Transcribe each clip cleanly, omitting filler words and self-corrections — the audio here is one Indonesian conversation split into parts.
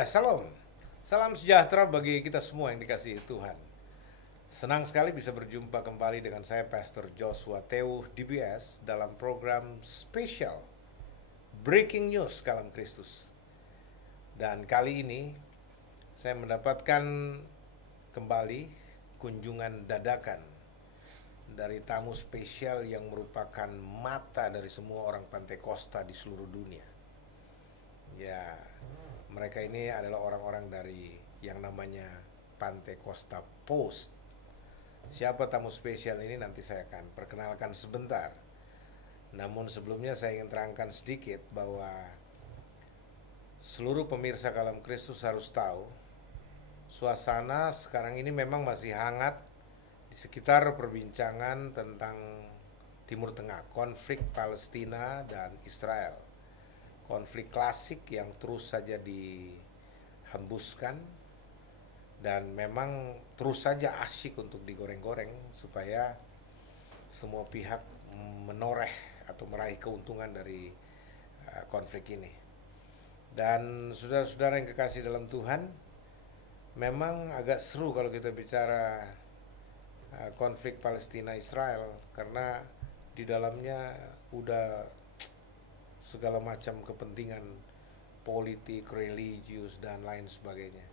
Ya, salam. Salam sejahtera bagi kita semua yang dikasihi Tuhan. Senang sekali bisa berjumpa kembali dengan saya Pastor Joshua Teuh DBS dalam program spesial Breaking News Kalam Kristus. Dan kali ini saya mendapatkan kembali kunjungan dadakan dari tamu spesial yang merupakan mata dari semua orang Pantai Costa di seluruh dunia. Ya, mereka ini adalah orang-orang dari yang namanya Pantai Costa Post. Siapa tamu spesial ini nanti saya akan perkenalkan sebentar. Namun sebelumnya saya ingin terangkan sedikit bahwa seluruh pemirsa Kalam Kristus harus tahu suasana sekarang ini memang masih hangat di sekitar perbincangan tentang Timur Tengah, konflik Palestina dan Israel. Konflik klasik yang terus saja dihembuskan dan memang terus saja asyik untuk digoreng-goreng supaya semua pihak menoreh atau meraih keuntungan dari konflik ini. Dan saudara-saudara yang kekasih dalam Tuhan, memang agak seru kalau kita bicara konflik Palestina-Israel karena di dalamnya udah segala macam kepentingan politik, religius, dan lain sebagainya.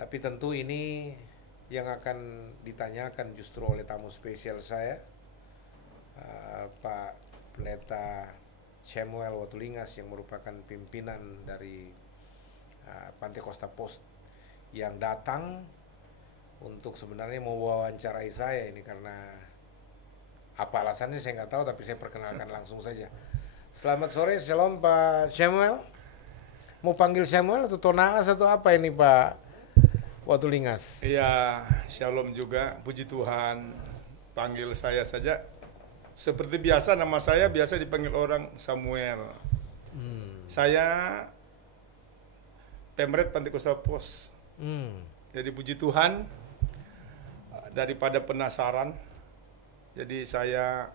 Tapi tentu ini yang akan ditanyakan justru oleh tamu spesial saya, Pak Pendeta Samuel Watulingas yang merupakan pimpinan dari Pantai Costa Post yang datang untuk sebenarnya mau wawancarai saya ini karena apa alasannya saya nggak tahu, tapi saya perkenalkan langsung saja. Selamat sore, shalom Pak Samuel. Mau panggil Samuel atau Tonaas atau apa ini Pak Watulingas? Iya, shalom juga, puji Tuhan. Panggil saya saja. Seperti biasa nama saya biasa dipanggil orang Samuel. Saya Pemret Pantai Costa Post. Jadi puji Tuhan, daripada penasaran, jadi saya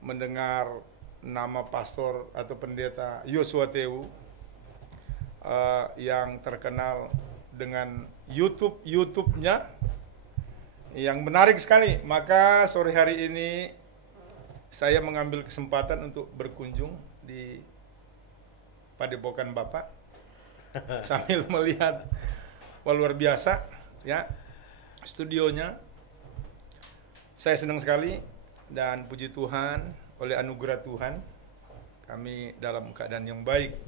mendengar nama pastor atau pendeta Joshua Teuh yang terkenal dengan YouTube-nya yang menarik sekali. Maka sore hari ini saya mengambil kesempatan untuk berkunjung di Padepokan Bapak sambil melihat luar biasa ya studionya. Saya senang sekali dan puji Tuhan, oleh anugerah Tuhan kami dalam keadaan yang baik.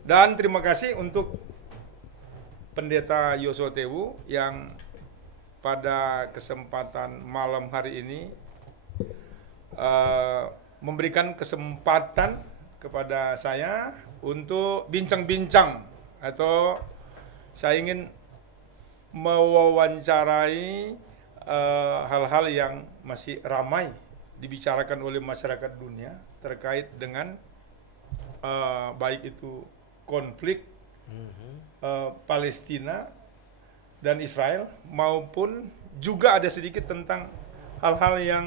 Dan terima kasih untuk Pendeta Joshua Teuh yang pada kesempatan malam hari ini memberikan kesempatan kepada saya untuk bincang-bincang, atau saya ingin mewawancarai hal-hal yang masih ramai dibicarakan oleh masyarakat dunia terkait dengan baik itu konflik Palestina dan Israel, maupun juga ada sedikit tentang hal-hal yang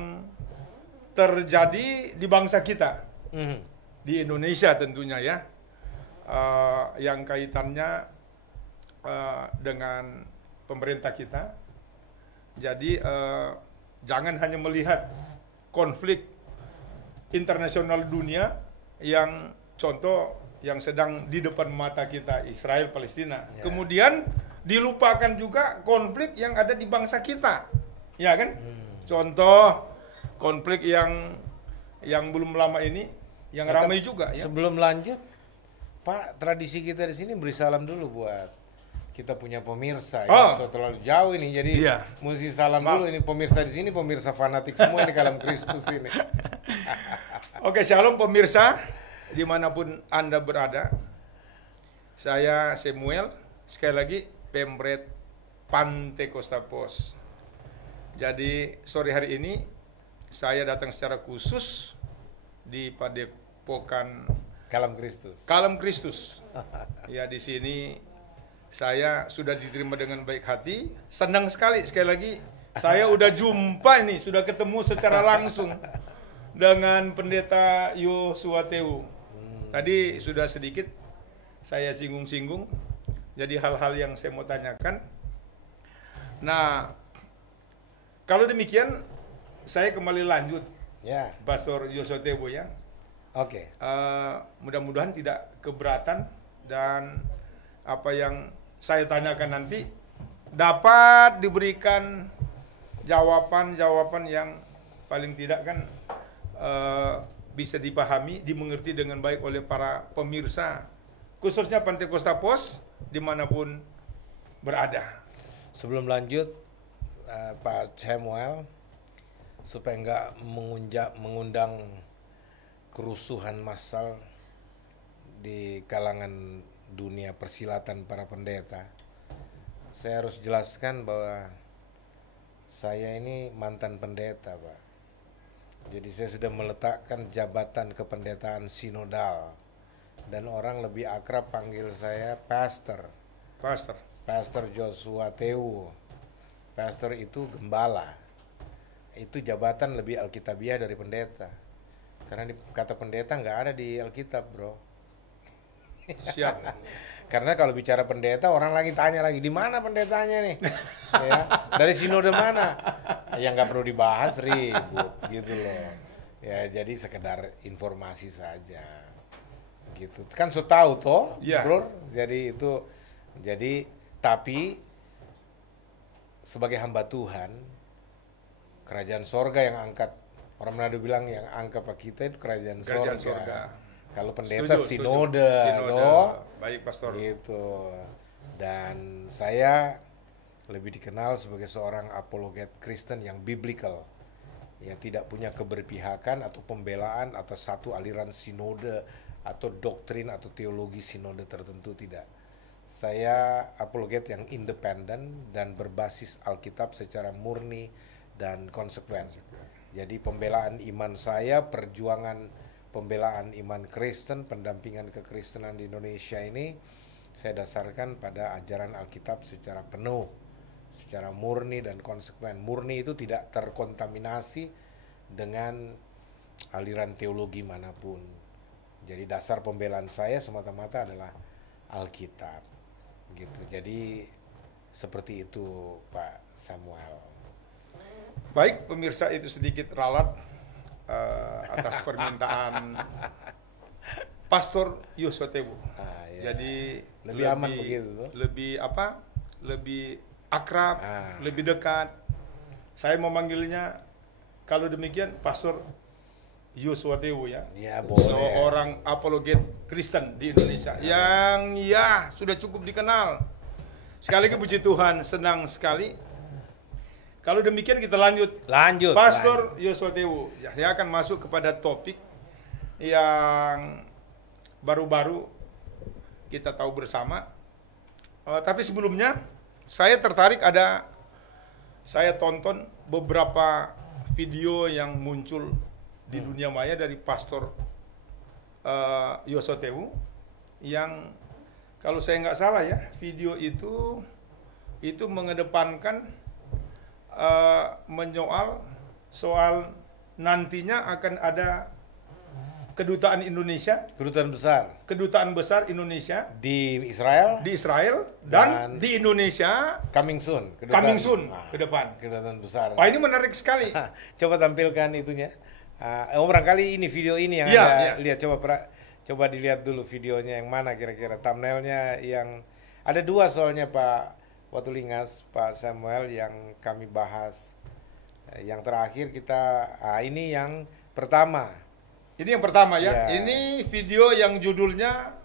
terjadi di bangsa kita, di Indonesia tentunya ya, yang kaitannya dengan pemerintah kita. Jadi jangan hanya melihat konflik internasional dunia yang contoh yang sedang di depan mata kita, Israel Palestina. Yeah. Kemudian dilupakan juga konflik yang ada di bangsa kita. Ya kan? Contoh konflik yang belum lama ini yang ramai juga ya. Sebelum lanjut, Pak, tradisi kita di sini beri salam dulu buat kita punya pemirsa ya. So terlalu jauh ini, jadi mesti salam dulu ini pemirsa di sini, pemirsa fanatik semua ini Kalam Kristus ini. Oke, shalom pemirsa dimanapun Anda berada. Saya Samuel, sekali lagi Pemret Pantai Costa Post. Jadi sore hari ini saya datang secara khusus di Padepokan Kalam Kristus. Kalam Kristus. Ya, di sini saya sudah diterima dengan baik hati. Senang sekali lagi saya udah jumpa ini, sudah ketemu secara langsung dengan Pendeta Joshua Teuh. Tadi sudah sedikit saya singgung-singgung. Jadi hal-hal yang saya mau tanyakan. Nah, kalau demikian saya kembali lanjut, Ya, Pastor Yosotewo ya. oke. Mudah-mudahan tidak keberatan dan apa yang saya tanyakan nanti dapat diberikan jawaban-jawaban yang paling tidak kan bisa dipahami, dimengerti dengan baik oleh para pemirsa, khususnya Pantai Costa Pos dimanapun berada. Sebelum lanjut, Pak Samuel, supaya nggak mengundang kerusuhan massal di kalangan dunia persilatan para pendeta, saya harus jelaskan bahwa saya ini mantan pendeta, Pak. Jadi saya sudah meletakkan jabatan kependetaan sinodal dan orang lebih akrab panggil saya pastor. Pastor Joshua Tewu. Pastor itu gembala. Itu jabatan lebih alkitabiah dari pendeta. Karena kata pendeta nggak ada di Alkitab, bro. Siap. Karena kalau bicara pendeta, orang lagi tanya lagi, di mana pendetanya nih? Ya, dari sinode mana? Yang nggak perlu dibahas, ribut gitu loh. Ya, jadi sekedar informasi saja. Gitu. Kan so tahu toh, Ya. bro. Jadi tapi sebagai hamba Tuhan, kerajaan sorga yang angkat, orang Manado bilang yang angkat Pak kita itu kerajaan sorga. Kalau pendeta Setuju. sinode. Toh. Baik, Pastor. Gitu. Dan saya lebih dikenal sebagai seorang apologet Kristen yang biblical. Yang tidak punya keberpihakan atau pembelaan atas satu aliran sinode atau doktrin atau teologi sinode tertentu, tidak. Saya apologet yang independen dan berbasis Alkitab secara murni dan konsekuen. Jadi pembelaan iman saya, perjuangan pembelaan iman Kristen, pendampingan kekristenan di Indonesia ini saya dasarkan pada ajaran Alkitab secara penuh, secara murni dan konsekuen. Murni itu tidak terkontaminasi dengan aliran teologi manapun. Jadi dasar pembelaan saya semata-mata adalah Alkitab. Gitu. Jadi seperti itu, Pak Samuel. Baik, pemirsa, itu sedikit ralat atas permintaan Pastor Yosotewo. Ya. Jadi lebih aman begitu tuh. Lebih akrab, lebih dekat. Saya memanggilnya kalau demikian Pastor Yosotewo ya. Ya, boleh. Seorang apologet Kristen di Indonesia yang sudah cukup dikenal. Sekali lagi puji Tuhan, senang sekali. Kalau demikian kita lanjut. Pastor Yosotewo, saya akan masuk kepada topik yang baru-baru kita tahu bersama. Tapi sebelumnya saya tertarik, saya tonton beberapa video yang muncul di dunia maya dari Pastor Yosotewo yang kalau saya nggak salah ya, video itu mengedepankan menyoal soal nantinya akan ada kedutaan Indonesia, kedutaan besar Indonesia di Israel dan di Indonesia coming soon ke depan. Kedutaan besar. Wah, ini menarik sekali. Coba tampilkan itunya. Barangkali ini video ini yang lihat, coba dilihat dulu videonya yang mana kira-kira thumbnailnya. Yang ada dua soalnya Pak Watulingas, Pak Samuel, yang kami bahas. Yang terakhir ini yang pertama. Ini yang pertama ya. Ini video yang judulnya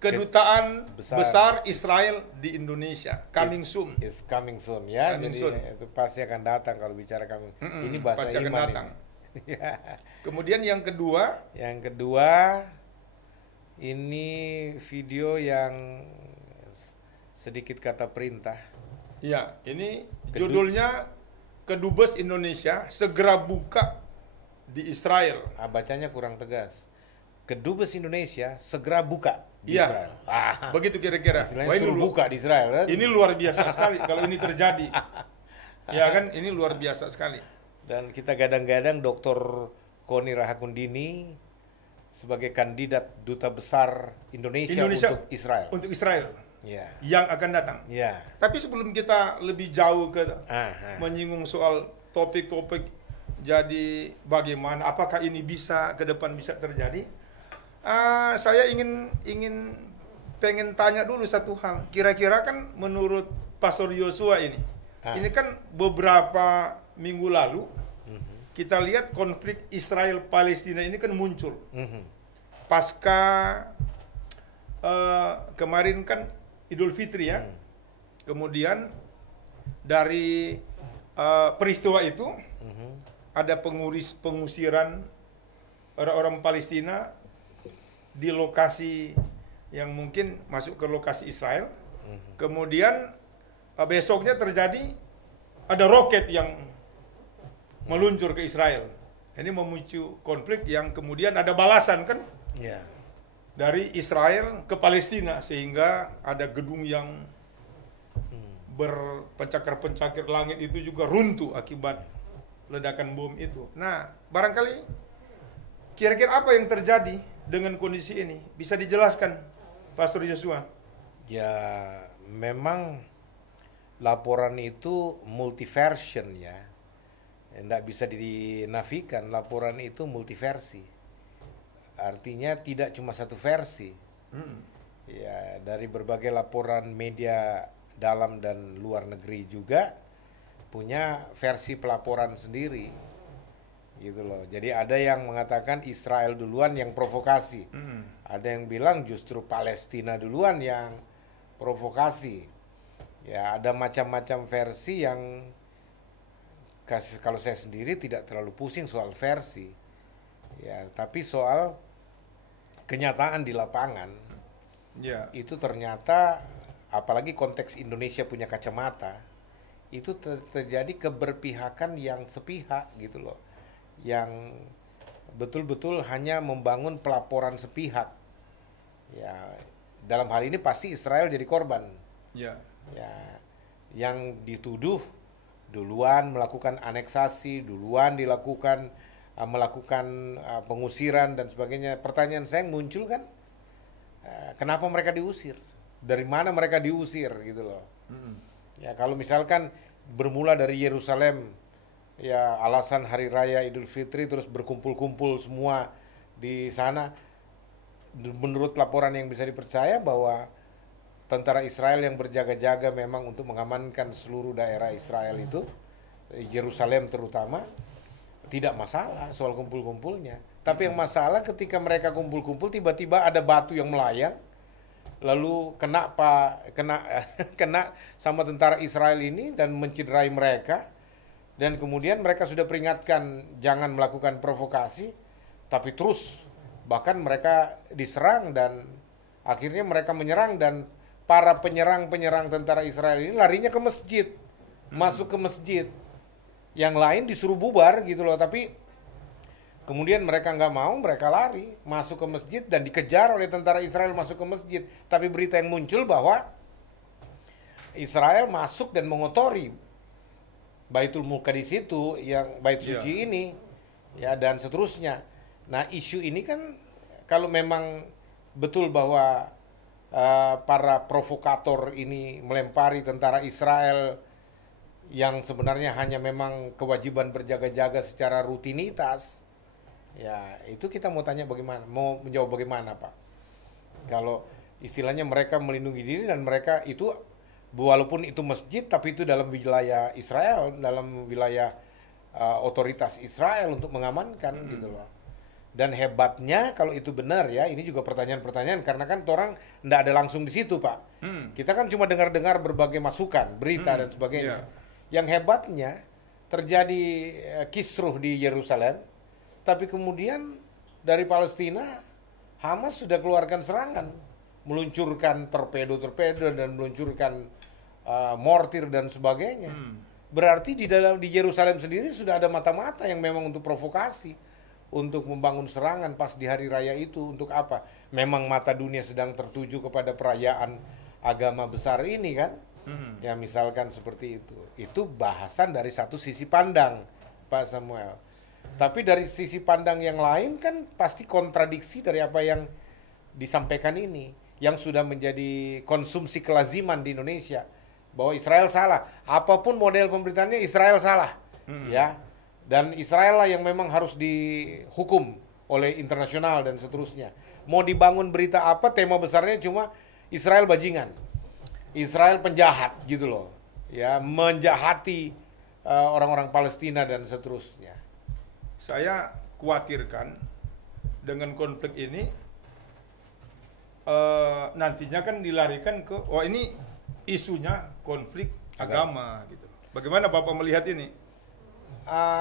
Kedutaan Besar Israel di Indonesia. Coming soon. Is coming soon ya. Coming Jadi soon. itu pasti akan datang kalau bicara coming. Ini bahasa pasti akan iman datang. Ini. Kemudian yang kedua ini video yang sedikit kata perintah. Ya, ini judulnya Kedubes Indonesia segera buka di Israel. Bacanya kurang tegas. Kedubes Indonesia segera buka di Iya. Israel. Begitu kira-kira. Wah, ini buka di Israel kan? Ini luar biasa sekali kalau ini terjadi. Ya kan, ini luar biasa sekali. Dan kita gadang-gadang Dr. Koni Rahakundini sebagai kandidat duta besar Indonesia untuk Israel. Untuk Israel Ya. yang akan datang. Ya. Tapi sebelum kita lebih jauh ke Aha. menyinggung soal topik-topik, jadi bagaimana, apakah ini bisa ke depan bisa terjadi? Saya ingin pengen tanya dulu satu hal. Kira-kira kan menurut Pastor Yosua ini kan beberapa minggu lalu kita lihat konflik Israel Palestina ini kan muncul. Pasca kemarin kan Idul Fitri ya. Kemudian dari peristiwa itu ada pengusiran orang-orang Palestina di lokasi yang mungkin masuk ke lokasi Israel. Kemudian besoknya terjadi ada roket yang meluncur ke Israel. Ini memicu konflik yang kemudian ada balasan kan Ya. dari Israel ke Palestina, sehingga ada gedung yang berpencakar-pencakar langit itu juga runtuh akibat ledakan bom itu. Nah, barangkali kira-kira apa yang terjadi dengan kondisi ini? Bisa dijelaskan, Pastor Yosua? Ya, memang laporan itu multiversion ya. Tidak bisa dinafikan, laporan itu multiversi. Artinya tidak cuma satu versi. Ya, dari berbagai laporan media dalam dan luar negeri juga punya versi pelaporan sendiri. Gitu loh. Jadi ada yang mengatakan Israel duluan yang provokasi. Ada yang bilang justru Palestina duluan yang provokasi. Ya, ada macam-macam versi yang kalau saya sendiri tidak terlalu pusing soal versi. Ya, tapi soal kenyataan di lapangan, itu ternyata apalagi konteks Indonesia punya kacamata, itu terjadi keberpihakan yang sepihak gitu loh, yang betul-betul hanya membangun pelaporan sepihak. Ya, dalam hal ini pasti Israel jadi korban. Ya, yang dituduh duluan melakukan aneksasi, duluan melakukan pengusiran dan sebagainya. Pertanyaan saya yang muncul kan, kenapa mereka diusir? Dari mana mereka diusir gitu loh? Ya, kalau misalkan bermula dari Yerusalem, ya alasan hari raya Idul Fitri, terus berkumpul-kumpul semua di sana. Menurut laporan yang bisa dipercaya bahwa tentara Israel yang berjaga-jaga memang untuk mengamankan seluruh daerah Israel itu, Yerusalem terutama, tidak masalah soal kumpul-kumpulnya. Tapi yang masalah ketika mereka kumpul-kumpul tiba-tiba ada batu yang melayang, lalu kena sama tentara Israel ini dan mencederai mereka, dan kemudian mereka sudah peringatkan jangan melakukan provokasi, tapi terus bahkan mereka diserang dan akhirnya mereka menyerang, dan para penyerang tentara Israel ini larinya ke masjid, masuk ke masjid. Yang lain disuruh bubar gitu loh, tapi kemudian mereka nggak mau, mereka lari masuk ke masjid dan dikejar oleh tentara Israel masuk ke masjid. Tapi berita yang muncul bahwa Israel masuk dan mengotori Baitul Muqaddas itu, yang bait suci ini, ya, dan seterusnya. Nah, isu ini kan kalau memang betul bahwa para provokator ini melempari tentara Israel yang sebenarnya hanya memang kewajiban berjaga-jaga secara rutinitas, ya itu kita mau tanya bagaimana, mau menjawab bagaimana Pak? Kalau istilahnya mereka melindungi diri dan mereka itu walaupun itu masjid tapi itu dalam wilayah Israel, dalam wilayah otoritas Israel untuk mengamankan gitu loh. Dan hebatnya kalau itu benar ya, ini juga pertanyaan-pertanyaan karena kan orang tidak ada langsung di situ Pak. Kita kan cuma dengar-dengar berbagai masukan, berita dan sebagainya. Yang hebatnya terjadi kisruh di Yerusalem, tapi kemudian dari Palestina Hamas sudah keluarkan serangan, meluncurkan torpedo-torpedo dan meluncurkan mortir dan sebagainya. Berarti di Yerusalem sendiri sudah ada mata-mata yang memang untuk provokasi, untuk membangun serangan pas di hari raya itu. Untuk apa? Memang mata dunia sedang tertuju kepada perayaan agama besar ini kan. Ya misalkan seperti itu. Itu bahasan dari satu sisi pandang Pak Samuel. Tapi dari sisi pandang yang lain kan pasti kontradiksi dari apa yang disampaikan ini, yang sudah menjadi konsumsi kelaziman di Indonesia, bahwa Israel salah. Apapun model pemberitaannya, Israel salah. Ya. Dan Israel lah yang memang harus dihukum oleh internasional dan seterusnya. Mau dibangun berita apa, tema besarnya cuma Israel bajingan. Israel penjahat gitu loh. Ya, menjahati orang-orang Palestina dan seterusnya. Saya khawatirkan dengan konflik ini nantinya kan dilarikan ke, oh ini isunya konflik agama gitu. Bagaimana Bapak melihat ini?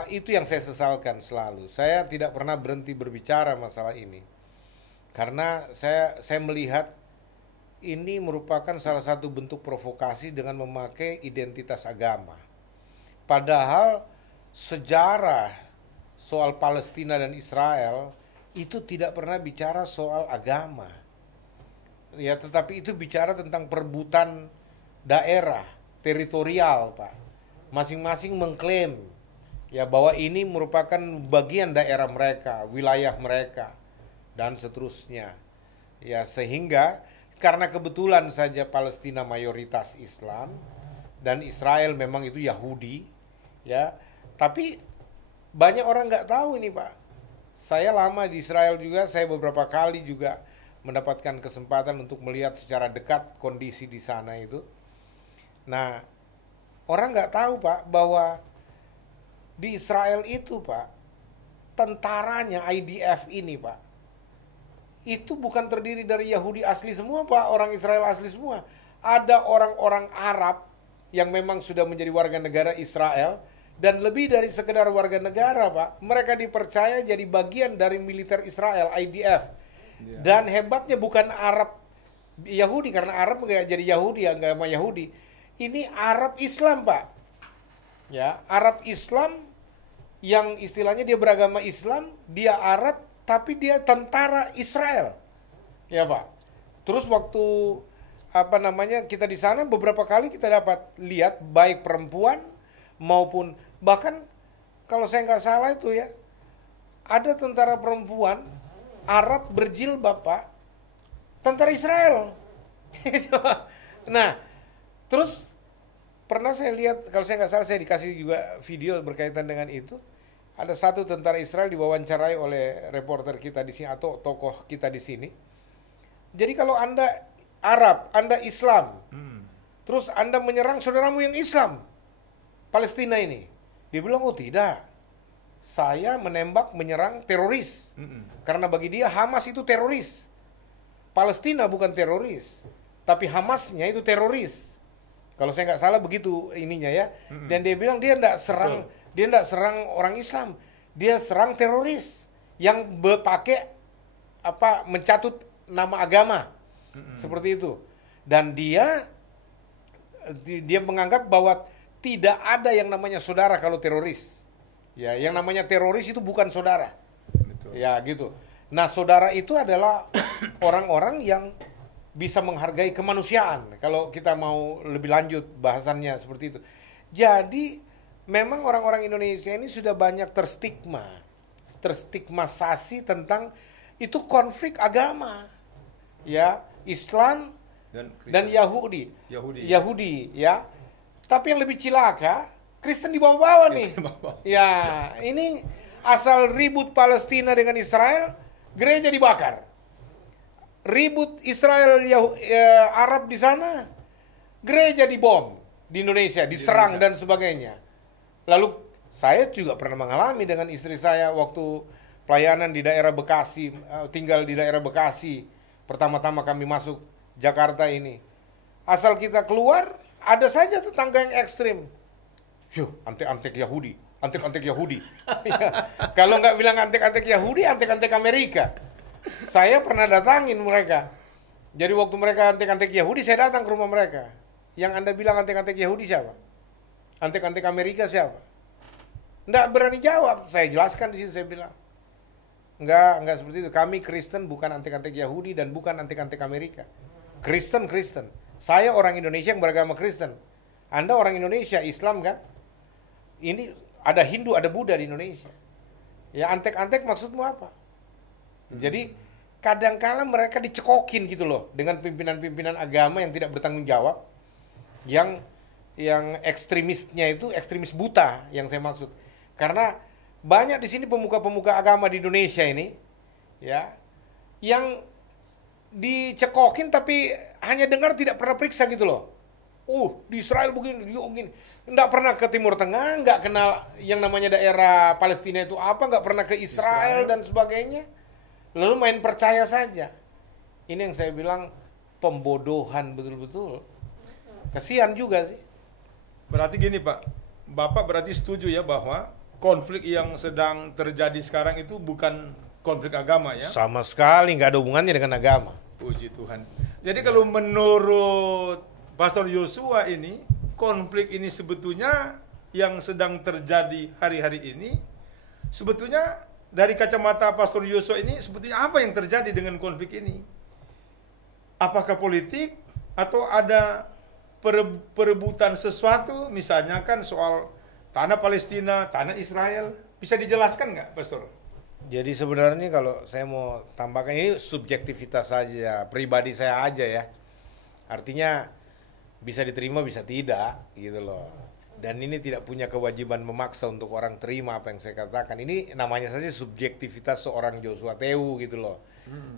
Itu yang saya sesalkan selalu. Saya tidak pernah berhenti berbicara masalah ini. Karena saya melihat ini merupakan salah satu bentuk provokasi dengan memakai identitas agama. Padahal sejarah soal Palestina dan Israel itu tidak pernah bicara soal agama. Ya, tetapi itu bicara tentang perebutan daerah, teritorial, Pak. Masing-masing mengklaim ya bahwa ini merupakan bagian daerah mereka, wilayah mereka dan seterusnya. Ya, sehingga karena kebetulan saja Palestina mayoritas Islam dan Israel memang itu Yahudi, ya. Tapi banyak orang nggak tahu ini, Pak. Saya lama di Israel juga, saya beberapa kali juga mendapatkan kesempatan untuk melihat secara dekat kondisi di sana itu. Nah, orang nggak tahu, Pak, bahwa di Israel itu, Pak, tentaranya IDF ini, Pak, itu bukan terdiri dari Yahudi asli semua, Pak, orang Israel asli semua. Ada orang-orang Arab yang memang sudah menjadi warga negara Israel, dan lebih dari sekedar warga negara, Pak. Mereka dipercaya jadi bagian dari militer Israel, IDF. Dan hebatnya bukan Arab Yahudi, karena Arab nggak jadi Yahudi, agama Yahudi. Ini Arab Islam, Pak. Ya, Arab Islam yang istilahnya dia beragama Islam, dia Arab, tapi dia tentara Israel. Ya, Pak. Terus waktu kita di sana beberapa kali kita dapat lihat baik perempuan maupun bahkan kalau saya nggak salah itu ya, ada tentara perempuan Arab berjilbab, Pak, tentara Israel. Nah, terus pernah saya lihat, kalau saya nggak salah saya dikasih juga video berkaitan dengan itu. Ada satu tentara Israel diwawancarai oleh reporter kita di sini atau tokoh kita di sini. Jadi kalau Anda Arab, Anda Islam, terus Anda menyerang saudaramu yang Islam, Palestina ini, dia bilang, oh tidak, saya menembak menyerang teroris. Karena bagi dia Hamas itu teroris. Palestina bukan teroris, tapi Hamasnya itu teroris. Kalau saya nggak salah begitu ininya ya. Dan dia bilang dia nggak serang orang Islam, dia serang teroris yang pakai mencatut nama agama, seperti itu. Dan dia menganggap bahwa tidak ada yang namanya saudara kalau teroris. Ya, yang namanya teroris itu bukan saudara. Betul. Ya, gitu. Nah, saudara itu adalah orang-orang yang bisa menghargai kemanusiaan. Kalau kita mau lebih lanjut bahasannya seperti itu. Jadi, memang orang-orang Indonesia ini sudah banyak terstigmatisasi tentang itu konflik agama. Ya, Islam dan Yahudi, ya. Tapi yang lebih cilaka, Kristen dibawa-bawa nih. Ya, ini asal ribut Palestina dengan Israel, gereja dibakar. Ribut Israel Arab di sana, gereja dibom di Indonesia, diserang dan sebagainya. Lalu saya juga pernah mengalami dengan istri saya waktu pelayanan di daerah Bekasi, tinggal di daerah Bekasi. Pertama-tama kami masuk Jakarta ini. Asal kita keluar, ada saja tetangga yang ekstrim. Antek-antek Yahudi, antek-antek Yahudi. Kalau nggak bilang antek-antek Yahudi, antek-antek Amerika. Saya pernah datangin mereka. Jadi waktu mereka antek-antek Yahudi, saya datang ke rumah mereka. Yang Anda bilang antek-antek Yahudi siapa? Antek-antek Amerika siapa? Nggak berani jawab. Saya jelaskan di situ, saya bilang. Nggak seperti itu. Kami Kristen bukan antek-antek Yahudi dan bukan antek-antek Amerika. Kristen. Saya orang Indonesia yang beragama Kristen. Anda orang Indonesia, Islam kan? Ini ada Hindu, ada Buddha di Indonesia. Ya antek-antek maksudmu apa? Jadi kadangkala mereka dicekokin gitu loh dengan pimpinan-pimpinan agama yang tidak bertanggung jawab, yang ekstremisnya itu ekstremis buta yang saya maksud. Karena banyak di sini pemuka-pemuka agama di Indonesia ini, ya, yang dicekokin tapi hanya dengar tidak pernah periksa gitu loh. Di Israel begini, begini. Nggak pernah ke Timur Tengah, nggak kenal yang namanya daerah Palestina itu apa, nggak pernah ke Israel dan sebagainya. Lalu main percaya saja. Ini yang saya bilang pembodohan betul-betul. Kasihan juga sih. Berarti gini Pak, Bapak berarti setuju ya bahwa konflik yang sedang terjadi sekarang itu bukan konflik agama ya? Sama sekali nggak ada hubungannya dengan agama. Puji Tuhan. Jadi kalau menurut Pastor Yosua ini, konflik ini sebetulnya yang sedang terjadi hari-hari ini, sebetulnya dari kacamata Pastor Yosua ini, sebetulnya apa yang terjadi dengan konflik ini? Apakah politik atau ada perebutan sesuatu, misalnya kan soal tanah Palestina, tanah Israel, bisa dijelaskan nggak, Pastor? Jadi sebenarnya kalau saya mau tambahkan, ini subjektivitas saja, pribadi saya aja ya. Artinya bisa diterima bisa tidak gitu loh. Dan ini tidak punya kewajiban memaksa untuk orang terima apa yang saya katakan. Ini namanya saja subjektivitas seorang Joshua Tewu gitu loh.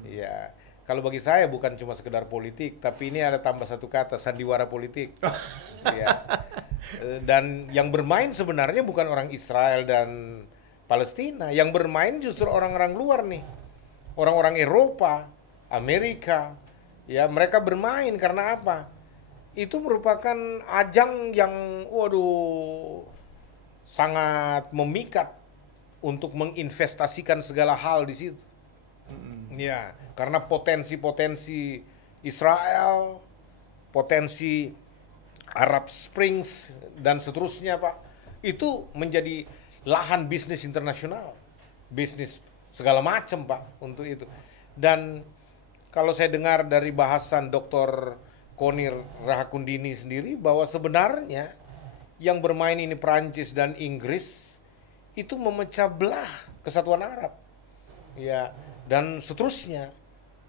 Ya, kalau bagi saya bukan cuma sekedar politik, tapi ini ada tambah satu kata, sandiwara politik. Ya. Dan yang bermain sebenarnya bukan orang Israel dan Palestina, yang bermain justru orang-orang luar nih, orang-orang Eropa, Amerika, ya mereka bermain karena apa? Itu merupakan ajang yang, sangat memikat untuk menginvestasikan segala hal di situ. Ya, karena potensi-potensi Israel, potensi Arab Springs dan seterusnya, Pak, itu menjadi lahan bisnis internasional, bisnis segala macam Pak untuk itu. Dan kalau saya dengar dari bahasan Dr. Konir Rahakundini sendiri bahwa sebenarnya yang bermain ini Perancis dan Inggris itu memecah belah kesatuan Arab, ya, dan seterusnya.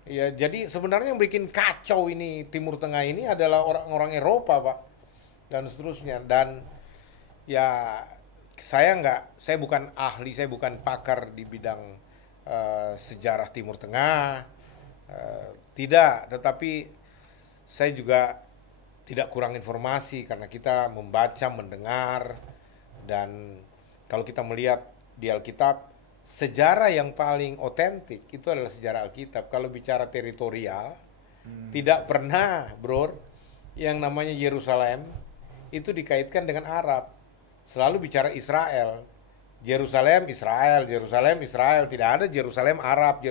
Ya, jadi sebenarnya yang bikin kacau ini Timur Tengah ini adalah orang-orang Eropa Pak dan seterusnya. Dan ya saya bukan ahli, saya bukan pakar di bidang sejarah Timur Tengah, tidak, tetapi saya juga tidak kurang informasi karena kita membaca, mendengar, dan kalau kita melihat di Alkitab, sejarah yang paling otentik itu adalah sejarah Alkitab. Kalau bicara teritorial, tidak pernah, bro, yang namanya Yerusalem itu dikaitkan dengan Arab. Selalu bicara Israel. Yerusalem, Israel, Yerusalem, Israel. Tidak ada Yerusalem Arab,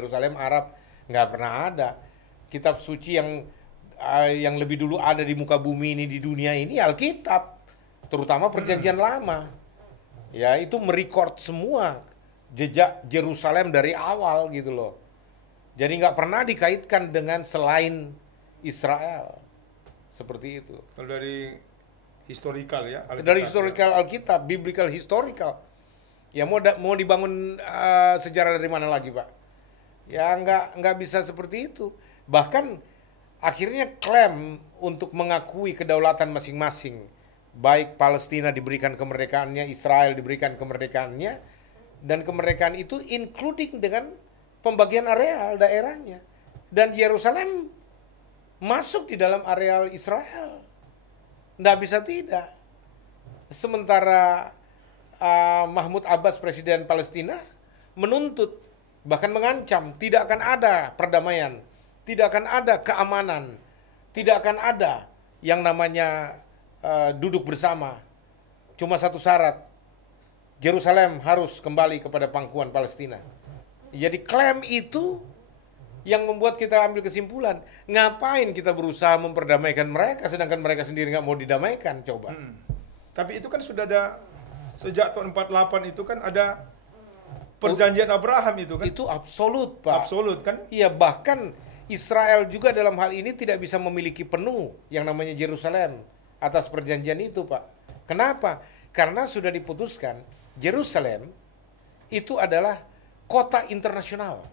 nggak pernah ada. Kitab suci yang lebih dulu ada di muka bumi ini, di dunia ini, Alkitab, terutama Perjanjian Lama. Ya, itu merekord semua jejak Yerusalem dari awal gitu loh. Jadi nggak pernah dikaitkan dengan selain Israel. Seperti itu. Kalau dari historical ya, Alkitab, dari historical ya. Alkitab, biblical historical. Ya mau dibangun sejarah dari mana lagi, Pak? Ya nggak bisa seperti itu. Bahkan akhirnya klaim untuk mengakui kedaulatan masing-masing. Baik Palestina diberikan kemerdekaannya, Israel diberikan kemerdekaannya, dan kemerdekaan itu including dengan pembagian areal daerahnya. Dan Yerusalem masuk di dalam areal Israel. Nggak bisa tidak. Sementara Mahmud Abbas, presiden Palestina, menuntut, bahkan mengancam, tidak akan ada perdamaian, tidak akan ada keamanan, tidak akan ada yang namanya duduk bersama. Cuma satu syarat, Yerusalem harus kembali kepada pangkuan Palestina. Jadi klaim itu yang membuat kita ambil kesimpulan, ngapain kita berusaha memperdamaikan mereka sedangkan mereka sendiri nggak mau didamaikan, coba. Tapi itu kan sudah ada sejak tahun 48 itu kan ada perjanjian Abraham itu kan. Itu absolut, Pak. Absolut kan? Iya, bahkan Israel juga dalam hal ini tidak bisa memiliki penuh yang namanya Yerusalem atas perjanjian itu, Pak. Kenapa? Karena sudah diputuskan Yerusalem itu adalah kota internasional.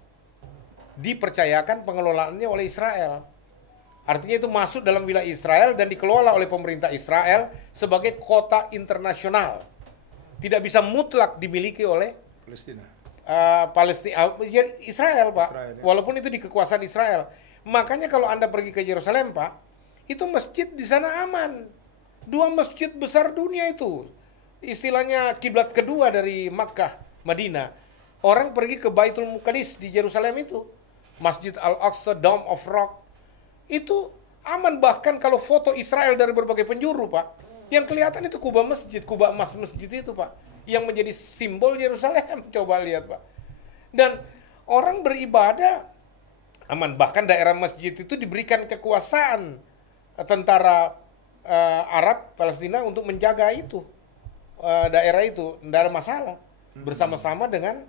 Dipercayakan pengelolaannya oleh Israel. Artinya itu masuk dalam wilayah Israel dan dikelola oleh pemerintah Israel sebagai kota internasional. Tidak bisa mutlak dimiliki oleh Palestina. Israel, Pak. Israel, ya. Walaupun itu di kekuasaan Israel. Makanya kalau Anda pergi ke Yerusalem, Pak, itu masjid di sana aman. 2 masjid besar dunia itu. Istilahnya kiblat kedua dari Makkah, Madinah. Orang pergi ke Baitul Muqaddis di Yerusalem itu. Masjid Al-Aqsa, Dome of Rock. Itu aman, bahkan kalau foto Israel dari berbagai penjuru, Pak. Yang kelihatan itu kubah masjid, kubah emas masjid itu, Pak. Yang menjadi simbol Yerusalem. Coba lihat, Pak. Dan orang beribadah aman. Bahkan daerah masjid itu diberikan kekuasaan tentara Arab Palestina untuk menjaga itu. Daerah itu, tidak ada masalah. Bersama-sama dengan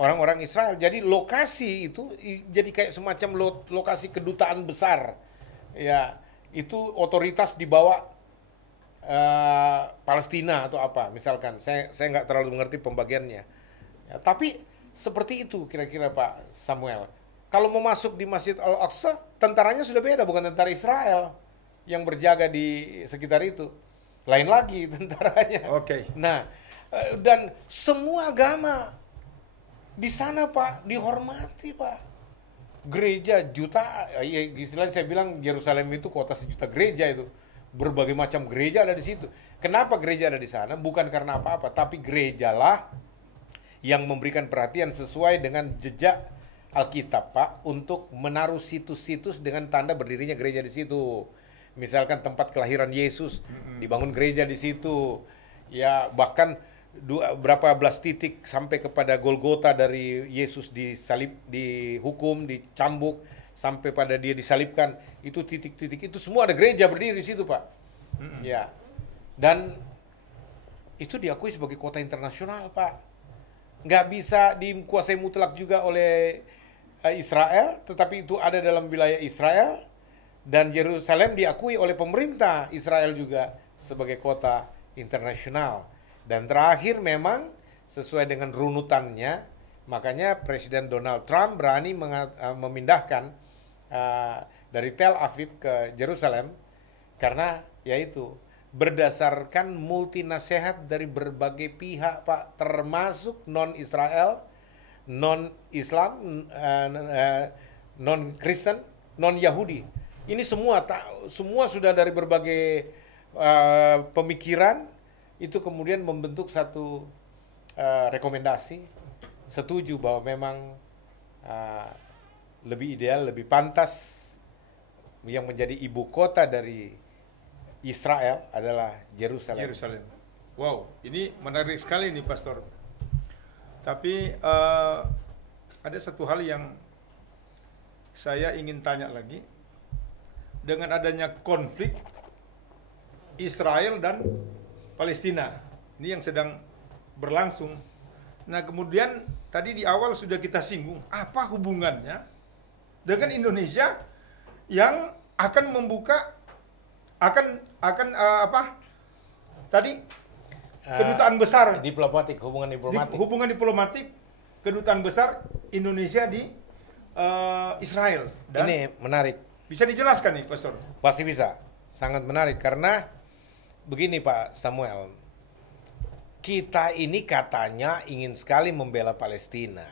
orang-orang Israel. Jadi lokasi itu jadi kayak semacam lokasi kedutaan besar. Ya, itu otoritas di bawah Palestina atau apa, misalkan. Saya nggak terlalu mengerti pembagiannya. Ya, tapi seperti itu kira-kira Pak Samuel. Kalau mau masuk di Masjid Al-Aqsa, tentaranya sudah beda, bukan tentara Israel yang berjaga di sekitar itu. Lain lagi tentaranya. Oke. Nah, dan semua agama di sana, Pak, dihormati, Pak. Gereja juta, istilahnya saya bilang Yerusalem itu kota sejuta gereja itu. Berbagai macam gereja ada di situ. Kenapa gereja ada di sana? Bukan karena apa-apa, tapi gerejalah yang memberikan perhatian sesuai dengan jejak Alkitab, Pak, untuk menaruh situs-situs dengan tanda berdirinya gereja di situ. Misalkan tempat kelahiran Yesus, dibangun gereja di situ. Ya, bahkan berapa belas titik sampai kepada Golgota dari Yesus disalib, dihukum, dicambuk, sampai pada dia disalibkan. Itu titik-titik itu semua ada gereja berdiri di situ, Pak. Ya. Dan itu diakui sebagai kota internasional, Pak. Nggak bisa dikuasai mutlak juga oleh Israel, tetapi itu ada dalam wilayah Israel, dan Yerusalem diakui oleh pemerintah Israel juga sebagai kota internasional. Dan terakhir memang sesuai dengan runutannya, makanya Presiden Donald Trump berani memindahkan dari Tel Aviv ke Yerusalem, karena yaitu berdasarkan multi nasihat dari berbagai pihak, Pak, termasuk non-Israel, non-Islam, non-Kristen, non-Yahudi. Ini semua sudah dari berbagai pemikiran, itu kemudian membentuk satu rekomendasi, setuju bahwa memang lebih ideal, lebih pantas yang menjadi ibu kota dari Israel adalah Yerusalem. Yerusalem. Wow, ini menarik sekali nih, Pastor. Tapi ada satu hal yang saya ingin tanya lagi. Dengan adanya konflik Israel dan Palestina, ini yang sedang berlangsung. Nah, kemudian tadi di awal sudah kita singgung, apa hubungannya dengan Indonesia yang akan membuka kedutaan besar hubungan diplomatik kedutaan besar Indonesia di Israel. Dan ini menarik. Bisa dijelaskan nih, Pastor? Pasti bisa. Sangat menarik karena begini, Pak Samuel. Kita ini katanya ingin sekali membela Palestina.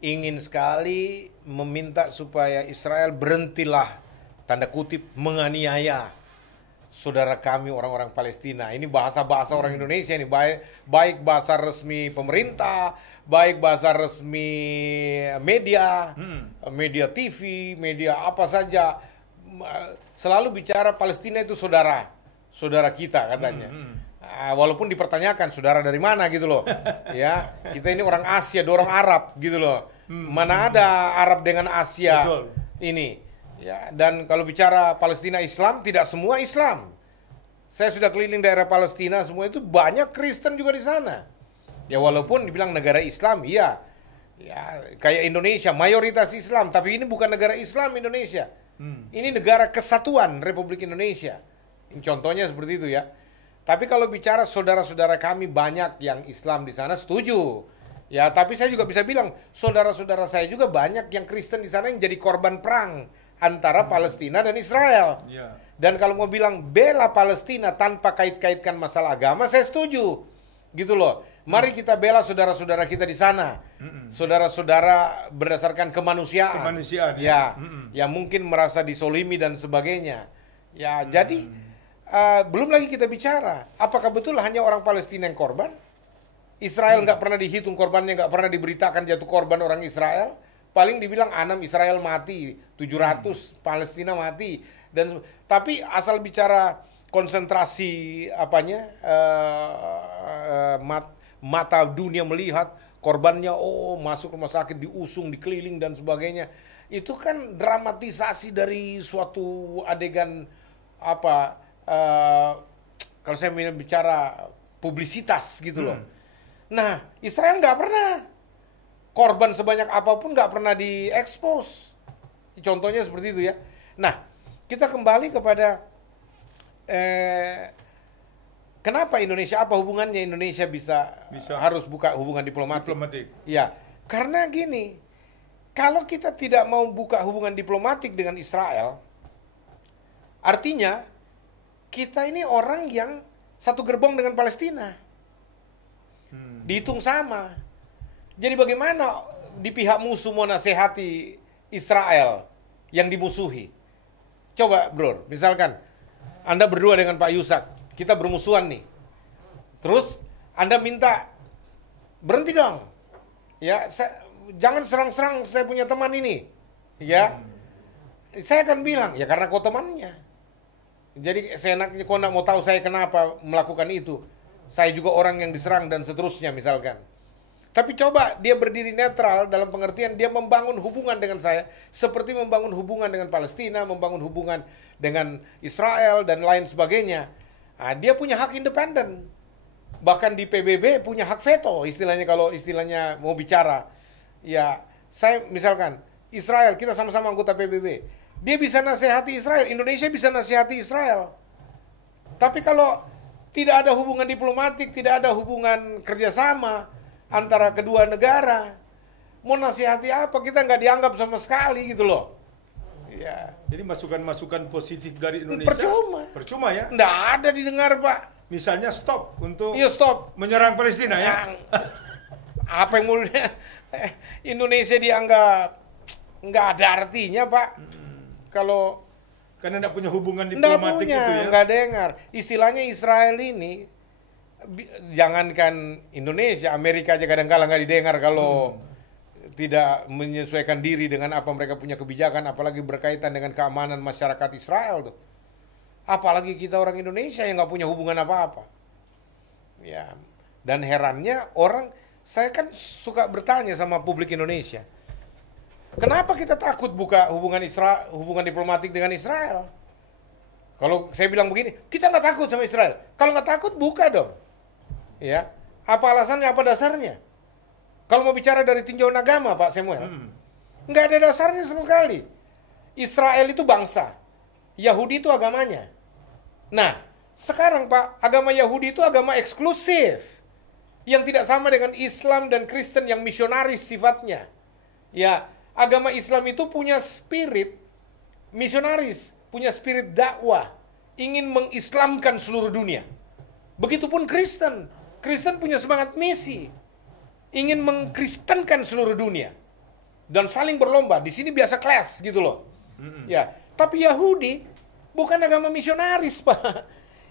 Ingin sekali meminta supaya Israel berhentilah, tanda kutip, menganiaya saudara kami orang-orang Palestina. Ini bahasa-bahasa orang Indonesia ini, baik bahasa resmi pemerintah, baik bahasa resmi media, media TV, media apa saja, selalu bicara Palestina itu saudara kita katanya. Walaupun dipertanyakan saudara dari mana gitu loh. Ya, kita ini orang Asia, orang Arab gitu loh. Mana ada Arab dengan Asia. Betul. Ini. Ya, dan kalau bicara Palestina Islam, tidak semua Islam. Saya sudah keliling daerah Palestina, semua itu banyak Kristen juga di sana. Ya, walaupun dibilang negara Islam, iya. Ya, kayak Indonesia, mayoritas Islam, tapi ini bukan negara Islam Indonesia. Ini negara kesatuan Republik Indonesia. Contohnya seperti itu ya. Tapi kalau bicara saudara-saudara kami banyak yang Islam di sana, setuju. Ya, tapi saya juga bisa bilang, saudara-saudara saya juga banyak yang Kristen di sana yang jadi korban perang antara Palestina dan Israel. Ya. Dan kalau mau bilang bela Palestina tanpa kait-kaitkan masalah agama, saya setuju. Gitu loh. Mari kita bela saudara-saudara kita di sana. Saudara-saudara berdasarkan kemanusiaan. Kemanusiaan, Ya, ya. yang mungkin merasa disolimi dan sebagainya. Ya, jadi belum lagi kita bicara, apakah betul hanya orang Palestina yang korban? Israel nggak pernah dihitung korbannya, nggak pernah diberitakan jatuh korban orang Israel. Paling dibilang 6 Israel mati, 700 Palestina mati. Tapi asal bicara konsentrasi mata dunia melihat korbannya, masuk rumah sakit, diusung, dikeliling dan sebagainya. Itu kan dramatisasi dari suatu adegan kalau saya bicara publisitas gitu loh. Nah, Israel nggak pernah korban sebanyak apapun nggak pernah diekspos. Contohnya seperti itu ya. Nah, kita kembali kepada kenapa Indonesia, apa hubungannya Indonesia bisa harus buka hubungan diplomatik? Ya, karena gini, kalau kita tidak mau buka hubungan diplomatik dengan Israel, artinya kita ini orang yang satu gerbong dengan Palestina. Dihitung sama. Jadi bagaimana di pihak musuh mau nasihati Israel yang dimusuhi? Coba bro, misalkan Anda berdua dengan Pak Yusak, kita bermusuhan nih. Terus Anda minta berhenti dong. Ya, jangan serang-serang saya punya teman ini. Ya. Saya akan bilang, ya karena kau temannya. Jadi seenaknya kau nggak mau tahu saya kenapa melakukan itu. Saya juga orang yang diserang dan seterusnya misalkan. Tapi coba dia berdiri netral dalam pengertian dia membangun hubungan dengan saya seperti membangun hubungan dengan Palestina, membangun hubungan dengan Israel dan lain sebagainya. Nah, dia punya hak independen. Bahkan di PBB punya hak veto istilahnya, kalau istilahnya mau bicara. Ya, saya misalkan Israel, kita sama-sama anggota PBB. Dia bisa nasihati Israel, Indonesia bisa nasihati Israel. Tapi kalau tidak ada hubungan diplomatik, tidak ada hubungan kerjasama antara kedua negara, mau nasihati apa? Kita nggak dianggap sama sekali gitu loh. Ya. Jadi masukan-masukan positif dari Indonesia percuma ya? Nggak ada didengar Pak. Misalnya stop untuk stop menyerang Palestina ya? Apa yang mau Indonesia dianggap nggak ada artinya Pak. Kalau karena tidak punya hubungan diplomatik itu ya? Nggak dengar. Istilahnya Israel ini, jangankan Indonesia, Amerika aja kadang-kala nggak didengar kalau tidak menyesuaikan diri dengan apa mereka punya kebijakan, apalagi berkaitan dengan keamanan masyarakat Israel tuh. Apalagi kita orang Indonesia yang nggak punya hubungan apa-apa. Ya. Dan herannya saya kan suka bertanya sama publik Indonesia. Kenapa kita takut buka hubungan diplomatik dengan Israel? Kalau saya bilang begini, kita nggak takut sama Israel. Kalau nggak takut, buka dong. Ya, apa alasannya? Apa dasarnya? Kalau mau bicara dari tinjauan agama, Pak Samuel, nggak ada dasarnya sama sekali. Israel itu bangsa, Yahudi itu agamanya. Nah, sekarang Pak, agama Yahudi itu agama eksklusif, yang tidak sama dengan Islam dan Kristen yang misionaris sifatnya. Ya. Agama Islam itu punya spirit misionaris, punya spirit dakwah, ingin mengislamkan seluruh dunia. Begitupun Kristen. Kristen punya semangat misi, ingin mengkristenkan seluruh dunia dan saling berlomba. Di sini biasa kelas gitu loh. Ya, tapi Yahudi bukan agama misionaris, Pak.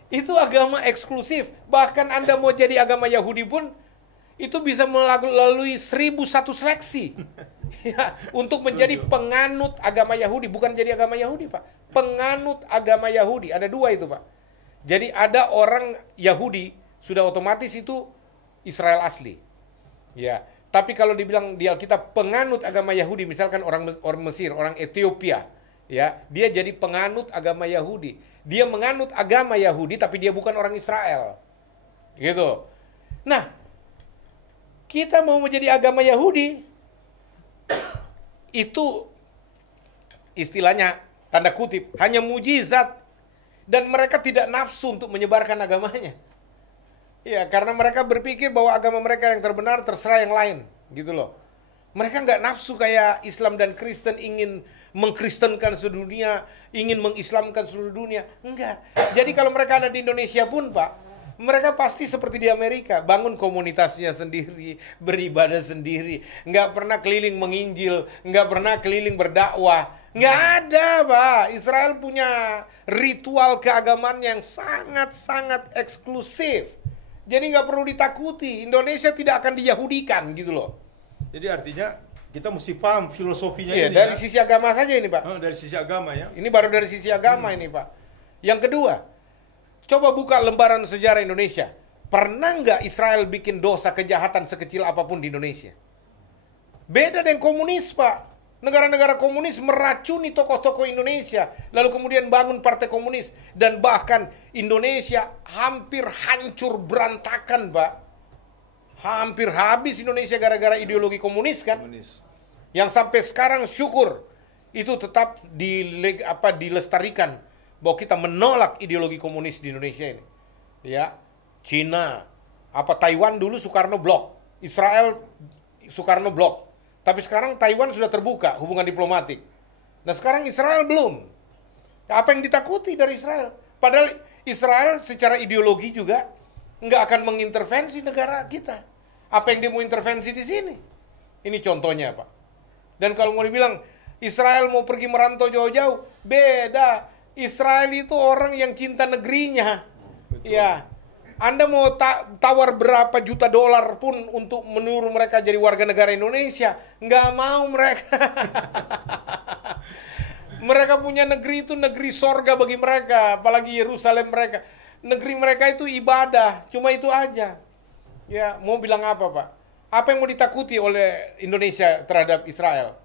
Itu agama eksklusif. Bahkan Anda mau jadi agama Yahudi pun itu bisa melalui 1001 seleksi. Ya, untuk menjadi penganut agama Yahudi, bukan jadi agama Yahudi, Pak. Penganut agama Yahudi, ada dua itu, Pak. Jadi ada orang Yahudi, sudah otomatis itu Israel asli. Ya, tapi kalau dibilang di Alkitab penganut agama Yahudi, misalkan orang Mesir, orang Ethiopia, ya, dia jadi penganut agama Yahudi. Dia menganut agama Yahudi, tapi dia bukan orang Israel. Gitu. Nah, kita mau menjadi agama Yahudi, itu istilahnya tanda kutip hanya mujizat, dan mereka tidak nafsu untuk menyebarkan agamanya. Ya, karena mereka berpikir bahwa agama mereka yang terbenar, terserah yang lain. gitu loh. Mereka nggak nafsu kayak Islam dan Kristen ingin mengkristenkan seluruh dunia, ingin mengislamkan seluruh dunia. Enggak. Jadi kalau mereka ada di Indonesia pun, Pak, mereka pasti seperti di Amerika, bangun komunitasnya sendiri, beribadah sendiri, nggak pernah keliling menginjil, nggak pernah keliling berdakwah. Nggak ada, Pak. Israel punya ritual keagamaan yang sangat-sangat eksklusif. Jadi nggak perlu ditakuti. Indonesia tidak akan diyahudikan gitu loh. Jadi artinya kita mesti paham filosofinya Iya, ini dari ya. sisi agama saja ini, Pak. Dari sisi agama ya. Ini baru dari sisi agama ini, Pak. Yang kedua, coba buka lembaran sejarah Indonesia. Pernah nggak Israel bikin dosa kejahatan sekecil apapun di Indonesia? Beda dengan komunis, Pak. Negara-negara komunis meracuni tokoh-tokoh Indonesia, lalu kemudian bangun partai komunis, dan bahkan Indonesia hampir hancur berantakan, Pak. Hampir habis Indonesia gara-gara ideologi komunis kan? Komunis. Yang sampai sekarang syukur itu tetap dilestarikan bahwa kita menolak ideologi komunis di Indonesia ini. Ya, Cina, Taiwan dulu Soekarno blok, Israel Soekarno blok. Tapi sekarang Taiwan sudah terbuka hubungan diplomatik. Nah sekarang Israel belum. Apa yang ditakuti dari Israel? Padahal Israel secara ideologi juga nggak akan mengintervensi negara kita. Apa yang dia mau intervensi di sini? Ini contohnya, Pak. Dan kalau mau dibilang Israel mau pergi merantau jauh-jauh, beda. Israel itu orang yang cinta negerinya. Betul. Ya. Anda mau tawar berapa juta dolar pun untuk menurut mereka jadi warga negara Indonesia, nggak mau mereka. Mereka punya negeri itu negeri sorga bagi mereka, apalagi Yerusalem mereka. Negeri mereka itu ibadah, cuma itu aja. Ya, mau bilang apa, Pak? Apa yang mau ditakuti oleh Indonesia terhadap Israel?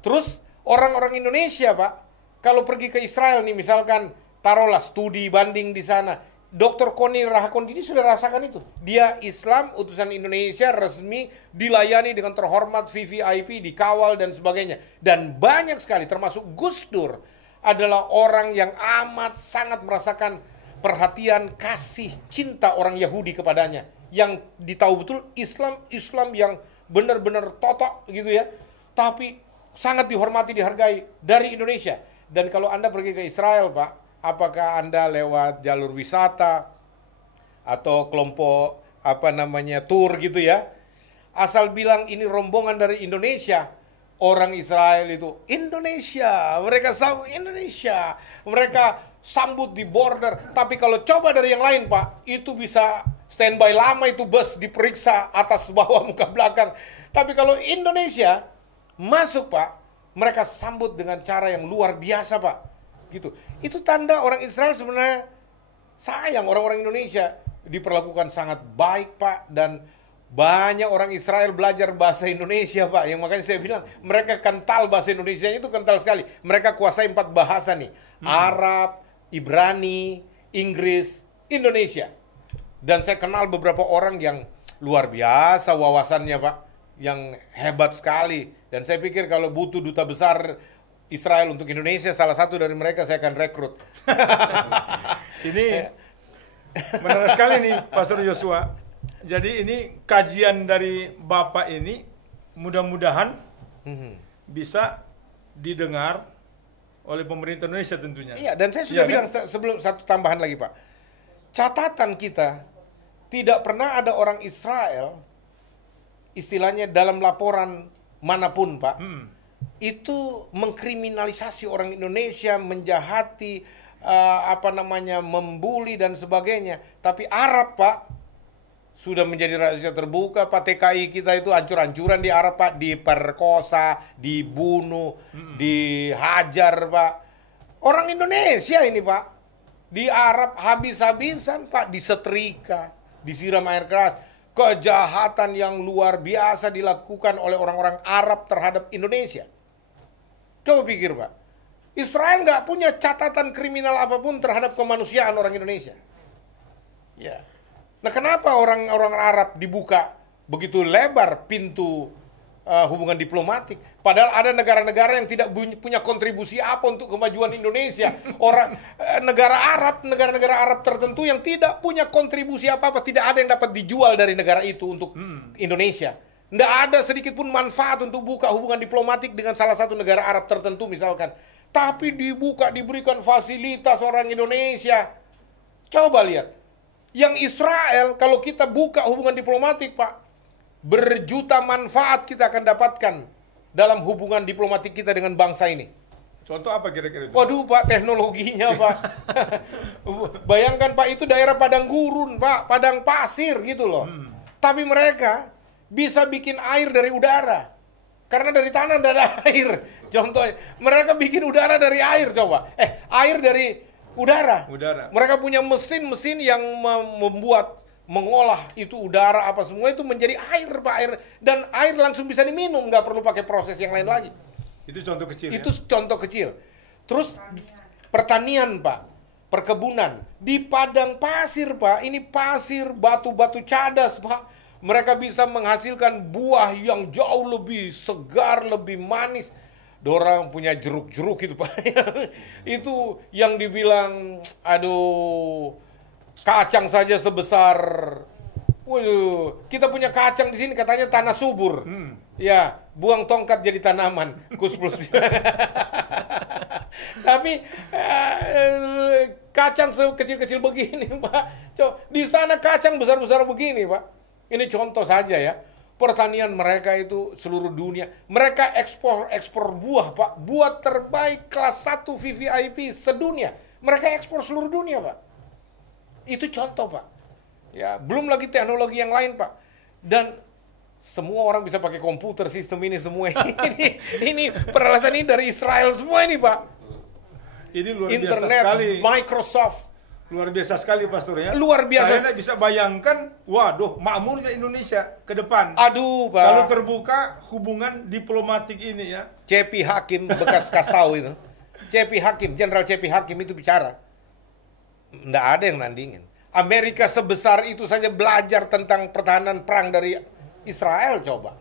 Terus orang-orang Indonesia, Pak, kalau pergi ke Israel nih, misalkan taruhlah studi banding di sana. Dr. Koni Rahakondini sudah rasakan itu. Dia Islam, utusan Indonesia, resmi, dilayani dengan terhormat, VVIP, dikawal dan sebagainya. Dan banyak sekali, termasuk Gus Dur, adalah orang yang amat sangat merasakan perhatian, kasih, cinta orang Yahudi kepadanya. Yang ditahu betul Islam yang benar-benar totok gitu ya. Tapi sangat dihormati, dihargai dari Indonesia. Dan kalau Anda pergi ke Israel, Pak, apakah Anda lewat jalur wisata atau kelompok tour gitu ya, asal bilang ini rombongan dari Indonesia, orang Israel itu Indonesia, mereka sambut Indonesia, mereka sambut di border. Tapi kalau coba dari yang lain, Pak, itu bisa standby lama, itu bus diperiksa atas bawah muka belakang. Tapi kalau Indonesia masuk, Pak, mereka sambut dengan cara yang luar biasa, Pak. Gitu. Itu tanda orang Israel sebenarnya sayang orang-orang Indonesia, diperlakukan sangat baik, Pak, dan banyak orang Israel belajar bahasa Indonesia, Pak. Yang makanya saya bilang mereka kental bahasa Indonesia, itu kental sekali. Mereka kuasai 4 bahasa nih. Arab, Ibrani, Inggris, Indonesia. Dan saya kenal beberapa orang yang luar biasa wawasannya, Pak, yang hebat sekali. Dan saya pikir kalau butuh duta besar Israel untuk Indonesia, salah satu dari mereka saya akan rekrut. Ini menarik sekali nih, Pastor Joshua. Jadi ini kajian dari Bapak ini mudah-mudahan bisa didengar oleh pemerintah Indonesia tentunya. Iya, dan saya sudah bilang sebelum, satu tambahan lagi, Pak. Catatan kita, tidak pernah ada orang Israel, istilahnya dalam laporan manapun, Pak, itu mengkriminalisasi orang Indonesia, menjahati, membuli dan sebagainya. Tapi Arab, Pak, sudah menjadi rahasia terbuka, Pak. TKI kita itu hancur-hancuran di Arab, Pak, diperkosa, dibunuh, dihajar, Pak. Orang Indonesia ini, Pak, di Arab habis-habisan, Pak, disetrika, disiram air keras. Kejahatan yang luar biasa dilakukan oleh orang-orang Arab terhadap Indonesia. Coba pikir, Pak. Israel nggak punya catatan kriminal apapun terhadap kemanusiaan orang Indonesia. Ya. Nah, kenapa orang-orang Arab dibuka begitu lebar pintu hubungan diplomatik? Padahal ada negara-negara yang tidak punya kontribusi apa untuk kemajuan Indonesia. Negara-negara Arab tertentu yang tidak punya kontribusi apa-apa, tidak ada yang dapat dijual dari negara itu untuk Indonesia. Nggak ada sedikit pun manfaat untuk buka hubungan diplomatik dengan salah satu negara Arab tertentu misalkan. Tapi dibuka, diberikan fasilitas orang Indonesia. Coba lihat. Yang Israel, kalau kita buka hubungan diplomatik, Pak, berjuta manfaat kita akan dapatkan dalam hubungan diplomatik kita dengan bangsa ini. Contoh apa kira-kira itu? Waduh, Pak, teknologinya, Pak. Bayangkan, Pak, itu daerah padang gurun, Pak, padang pasir gitu loh. Tapi mereka bisa bikin air dari udara. Karena dari tanah tidak ada air. Contohnya, mereka bikin udara dari air, coba. Air dari udara. Mereka punya mesin-mesin yang mengolah itu udara apa semua itu menjadi air, Pak. Dan air langsung bisa diminum, nggak perlu pakai proses yang lain lagi. Itu contoh kecil. Itu contoh kecil. Terus pertanian, Pak. Perkebunan. Di padang pasir, Pak. Ini pasir, batu-batu cadas, Pak. Mereka bisa menghasilkan buah yang jauh lebih segar, lebih manis. Dorang punya jeruk-jeruk itu, Pak. Itu yang dibilang, aduh, kacang saja sebesar, waduh, kita punya kacang di sini katanya tanah subur. Ya, buang tongkat jadi tanaman. Kus plus. Tapi kacang sekecil-kecil begini, Pak. Coba, di sana kacang besar-besar begini, Pak. Ini contoh saja ya. Pertanian mereka itu seluruh dunia. Mereka ekspor buah, Pak. Buah terbaik kelas 1 VVIP sedunia. Mereka ekspor seluruh dunia, Pak. Itu contoh, Pak. Ya, belum lagi teknologi yang lain, Pak. Dan semua orang bisa pakai komputer sistem ini semua. Ini peralatan ini dari Israel semua ini, Pak. Ini luar Internet, biasa sekali. Microsoft. Luar biasa sekali, Pastor ya. Luar biasa. Saya tidak bisa bayangkan, waduh, makmurnya Indonesia ke depan. Aduh, Pak. Kalau terbuka hubungan diplomatik ini ya. C.P. Hakim bekas Kasau itu. C.P. Hakim, Jenderal C.P. Hakim itu bicara. Nggak ada yang nandingin. Amerika sebesar itu saja belajar tentang pertahanan perang dari Israel, coba.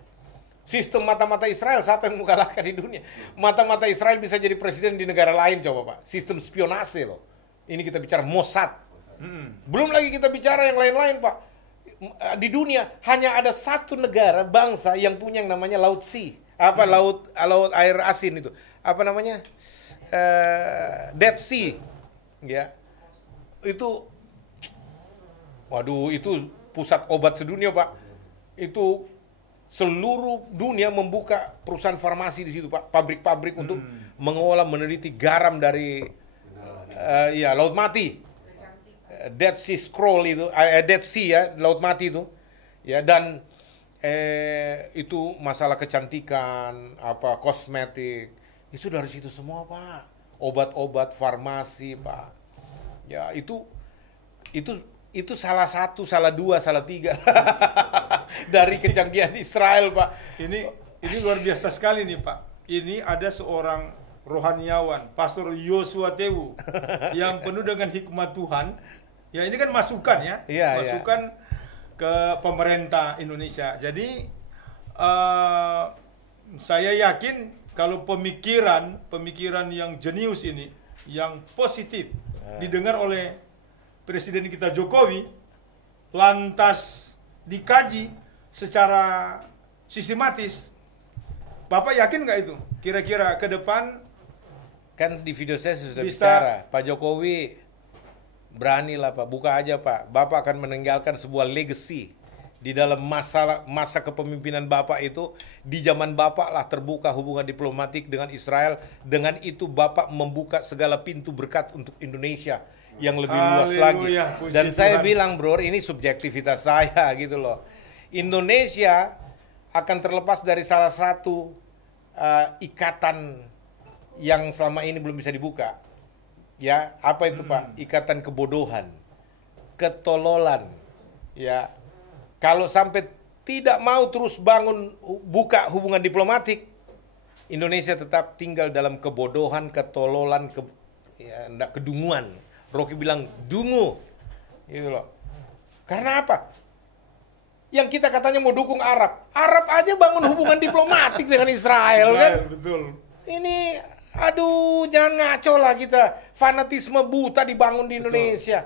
Sistem mata-mata Israel, siapa yang mau kalahkan di dunia? Mata-mata Israel bisa jadi presiden di negara lain, coba, Pak. Sistem spionase loh. Ini kita bicara Mossad. Belum lagi kita bicara yang lain-lain, Pak. Di dunia hanya ada satu negara bangsa yang punya yang namanya Laut Sea. Laut air asin itu. Apa namanya? Dead Sea. Ya. Itu waduh, itu pusat obat sedunia, Pak. Itu seluruh dunia membuka perusahaan farmasi di situ, Pak. Pabrik-pabrik untuk mengolah, meneliti garam dari Laut Mati. Dead Sea Scroll itu, Dead Sea ya, Laut Mati itu. Ya, dan itu masalah kecantikan, kosmetik. Itu dari situ semua, Pak. Obat-obat, farmasi, Pak. Ya, itu salah satu, salah dua, salah tiga dari kecanggihan Israel, Pak. Ini luar biasa sekali nih, Pak. Ini ada seorang rohaniawan, Pastor Yosua Tewu, yang penuh dengan hikmat Tuhan. Ya, ini kan masukan ya, masukan ke pemerintah Indonesia. Jadi saya yakin kalau pemikiran yang jenius ini, yang positif, didengar oleh Presiden kita Jokowi, lantas dikaji secara sistematis, Bapak yakin nggak itu? Kira-kira ke depan, kan di video saya sudah bicara, Pak Jokowi beranilah, Pak, buka aja, Pak. Bapak akan meninggalkan sebuah legacy di dalam masa kepemimpinan Bapak itu. Di zaman Bapak lah terbuka hubungan diplomatik dengan Israel. Dengan itu Bapak membuka segala pintu berkat untuk Indonesia yang lebih luas lagi. Dan saya bilang, bro, ini subjektivitas saya gitu loh. Indonesia akan terlepas dari salah satu ikatan yang selama ini belum bisa dibuka. Ya, apa itu, Pak? Ikatan kebodohan, ketololan. Ya, kalau sampai tidak mau terus buka hubungan diplomatik, Indonesia tetap tinggal dalam kebodohan, ketololan, kedunguan. Rocky bilang dungu, gitu loh. Karena apa? Yang kita katanya mau dukung Arab aja bangun hubungan diplomatik dengan Israel kan? Betul. Ini, aduh, jangan ngaco lah kita. Fanatisme buta dibangun di Indonesia.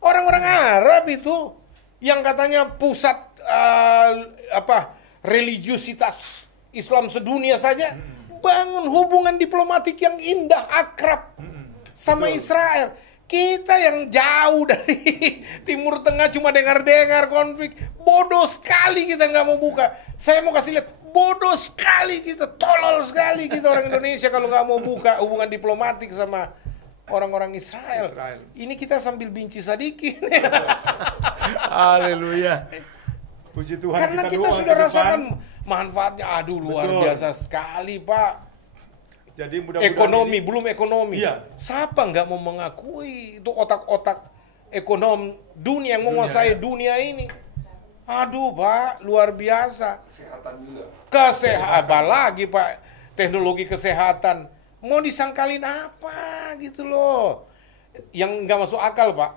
Orang-orang Arab itu yang katanya pusat religiusitas Islam sedunia saja, bangun hubungan diplomatik yang indah, akrab sama Betul. Israel. Kita yang jauh dari Timur Tengah cuma dengar-dengar konflik. Bodoh sekali kita nggak mau buka. Saya mau kasih lihat, bodoh sekali kita, tolol sekali kita orang Indonesia kalau nggak mau buka hubungan diplomatik sama orang-orang Israel. Ini kita sambil binci Sadikin. Haleluya. Puji Tuhan. Karena kita doa sudah ke depan. rasakan manfaatnya. Aduh, luar Betul. biasa sekali, Pak. Jadi mudah-mudahan Ekonomi, ini- belum ekonomi. Iya. Siapa nggak mau mengakui itu otak-otak ekonom dunia yang menguasai dunia ini? Aduh, Pak, luar biasa. Kesehatan juga. Apa lagi, Pak? Teknologi kesehatan. Mau disangkalin apa gitu loh. Yang nggak masuk akal, Pak.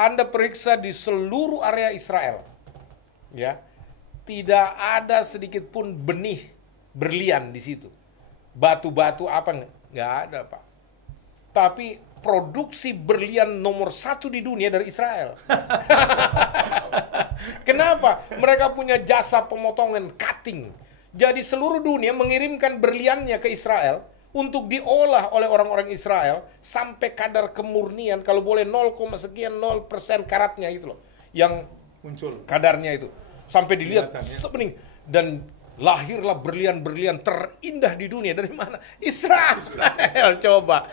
Anda periksa di seluruh area Israel. Ya. Tidak ada sedikit pun benih berlian di situ. Batu-batu apa nggak ada, Pak. Tapi produksi berlian nomor 1 di dunia dari Israel. Kenapa? Mereka punya jasa pemotongan, cutting. Jadi seluruh dunia mengirimkan berliannya ke Israel untuk diolah oleh orang-orang Israel sampai kadar kemurnian, kalau boleh 0,0% karatnya itu loh, yang muncul. kadarnya itu. Sampai dilihat Kelihatan, ya. sebening, dan lahirlah berlian-berlian terindah di dunia. Dari mana? Israel. Coba.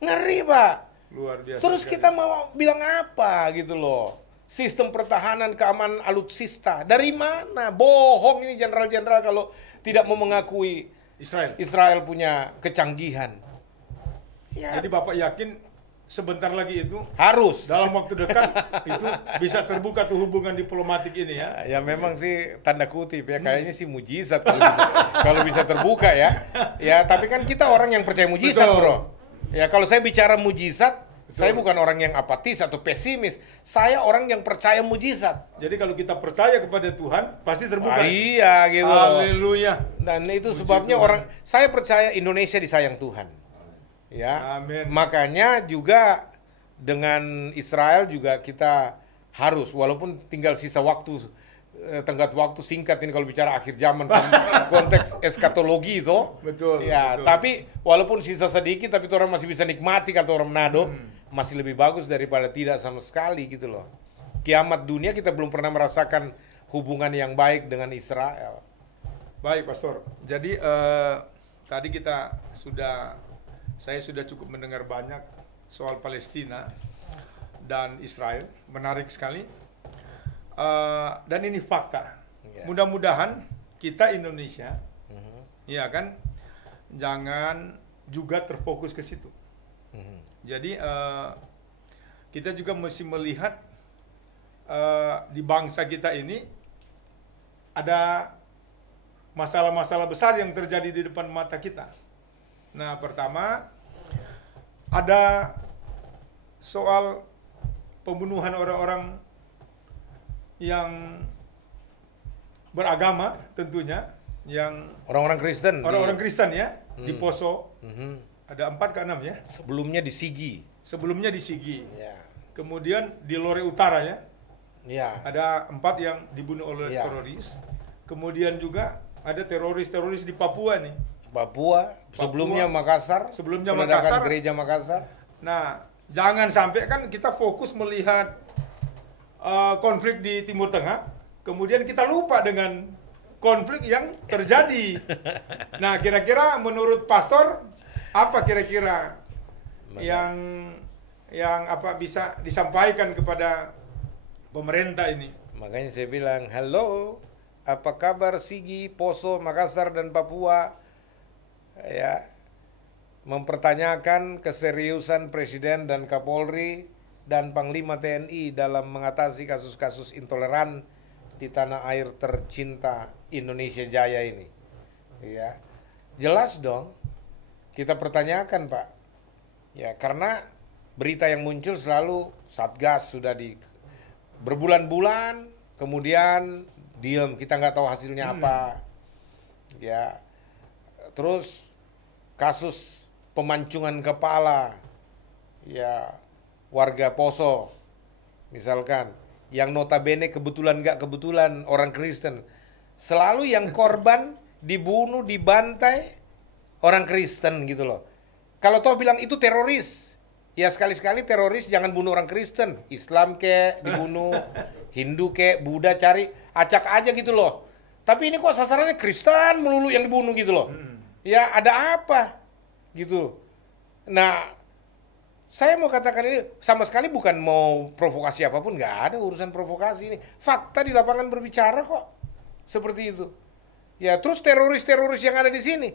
Ngeri, Pak. Luar biasa. Terus sekali. kita mau bilang apa gitu loh. Sistem pertahanan keamanan alutsista. Dari mana? Bohong ini jenderal-jenderal kalau tidak mau mengakui Israel punya kecanggihan. Ya, Jadi Bapak yakin sebentar lagi itu harus. dalam waktu dekat itu bisa terbuka tuh hubungan diplomatik ini ya. Ya memang sih tanda kutip ya, kayaknya sih mujizat kalau bisa terbuka ya. Ya tapi kan kita orang yang percaya mujizat. Betul. Bro. Ya kalau saya bicara mujizat, saya bukan orang yang apatis atau pesimis. Saya orang yang percaya mujizat. Jadi kalau kita percaya kepada Tuhan pasti terbuka. Iya gitu loh. Haleluya. Dan itu Puji sebabnya Tuhan. saya percaya Indonesia disayang Tuhan. Ya. Amin. Makanya juga dengan Israel juga kita harus, walaupun tinggal sisa waktu, tenggat waktu singkat ini kalau bicara akhir zaman konteks eskatologi itu. Betul, Ya, betul. tapi walaupun sisa sedikit tapi orang masih bisa nikmati kata orang Manado, masih lebih bagus daripada tidak sama sekali gitu loh. Kiamat dunia kita belum pernah merasakan hubungan yang baik dengan Israel. Baik, Pastor. Jadi tadi saya sudah cukup mendengar banyak soal Palestina dan Israel. Menarik sekali. Dan ini fakta. Ya. Mudah-mudahan kita Indonesia, ya kan, jangan juga terfokus ke situ. Jadi kita juga mesti melihat di bangsa kita ini ada masalah-masalah besar yang terjadi di depan mata kita. Nah, pertama ada soal pembunuhan orang-orang yang beragama tentunya, yang Orang-orang Kristen. orang-orang Kristen ya, di Poso. Mhm. Ada 4 ke 6 ya. Sebelumnya di Sigi. Sebelumnya di Sigi. Ya. Kemudian di Lore Utara ya. Ya. Ada 4 yang dibunuh oleh Ya. teroris. Kemudian juga ada teroris-teroris di Papua nih. Papua, sebelumnya Makassar, Sebelumnya peledakan Makassar. gereja Makassar. Nah, jangan sampai kan kita fokus melihat konflik di Timur Tengah, kemudian kita lupa dengan konflik yang terjadi. Nah, kira-kira menurut Pastor, apa kira-kira yang apa bisa disampaikan kepada pemerintah ini? Makanya saya bilang, halo, apa kabar Sigi, Poso, Makassar, dan Papua? Ya, mempertanyakan keseriusan Presiden dan Kapolri dan Panglima TNI dalam mengatasi kasus-kasus intoleran di tanah air tercinta Indonesia Jaya ini. Ya, jelas dong. Kita pertanyakan, Pak. Ya, karena berita yang muncul selalu Satgas sudah berbulan-bulan, kemudian diem, kita nggak tahu hasilnya apa. Ya, terus kasus pemancungan kepala, ya warga Poso, misalkan, yang notabene kebetulan nggak kebetulan orang Kristen. Selalu yang korban dibunuh, dibantai orang Kristen gitu loh. Kalau toh bilang itu teroris, ya sekali-sekali teroris jangan bunuh orang Kristen. Islam kek dibunuh, Hindu kek, Buddha cari, acak aja gitu loh. Tapi ini kok sasarannya Kristen melulu yang dibunuh gitu loh. Ya ada apa gitu. Nah, saya mau katakan ini sama sekali bukan mau provokasi apapun, nggak ada urusan provokasi ini. Fakta di lapangan berbicara kok seperti itu. Ya terus teroris-teroris yang ada di sini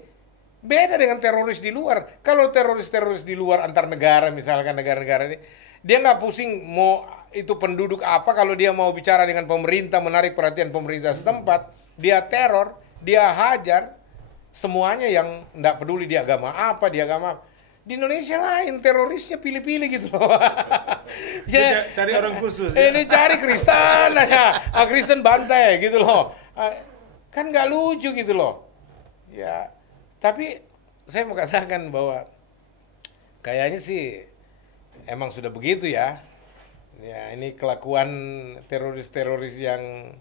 beda dengan teroris di luar. Kalau teroris-teroris di luar antar negara, misalkan negara-negara ini, dia nggak pusing mau itu penduduk apa. Kalau dia mau bicara dengan pemerintah, menarik perhatian pemerintah setempat, dia teror, dia hajar semuanya yang nggak peduli dia agama apa, dia agama apa. Di Indonesia lain, terorisnya pilih-pilih gitu loh. Dia cari orang khusus. Ya? Ini cari Kristen aja, Kristen bantai gitu loh. Kan nggak lucu gitu loh. Ya, tapi saya mau katakan bahwa kayaknya sih emang sudah begitu ya. Ya, ini kelakuan teroris-teroris yang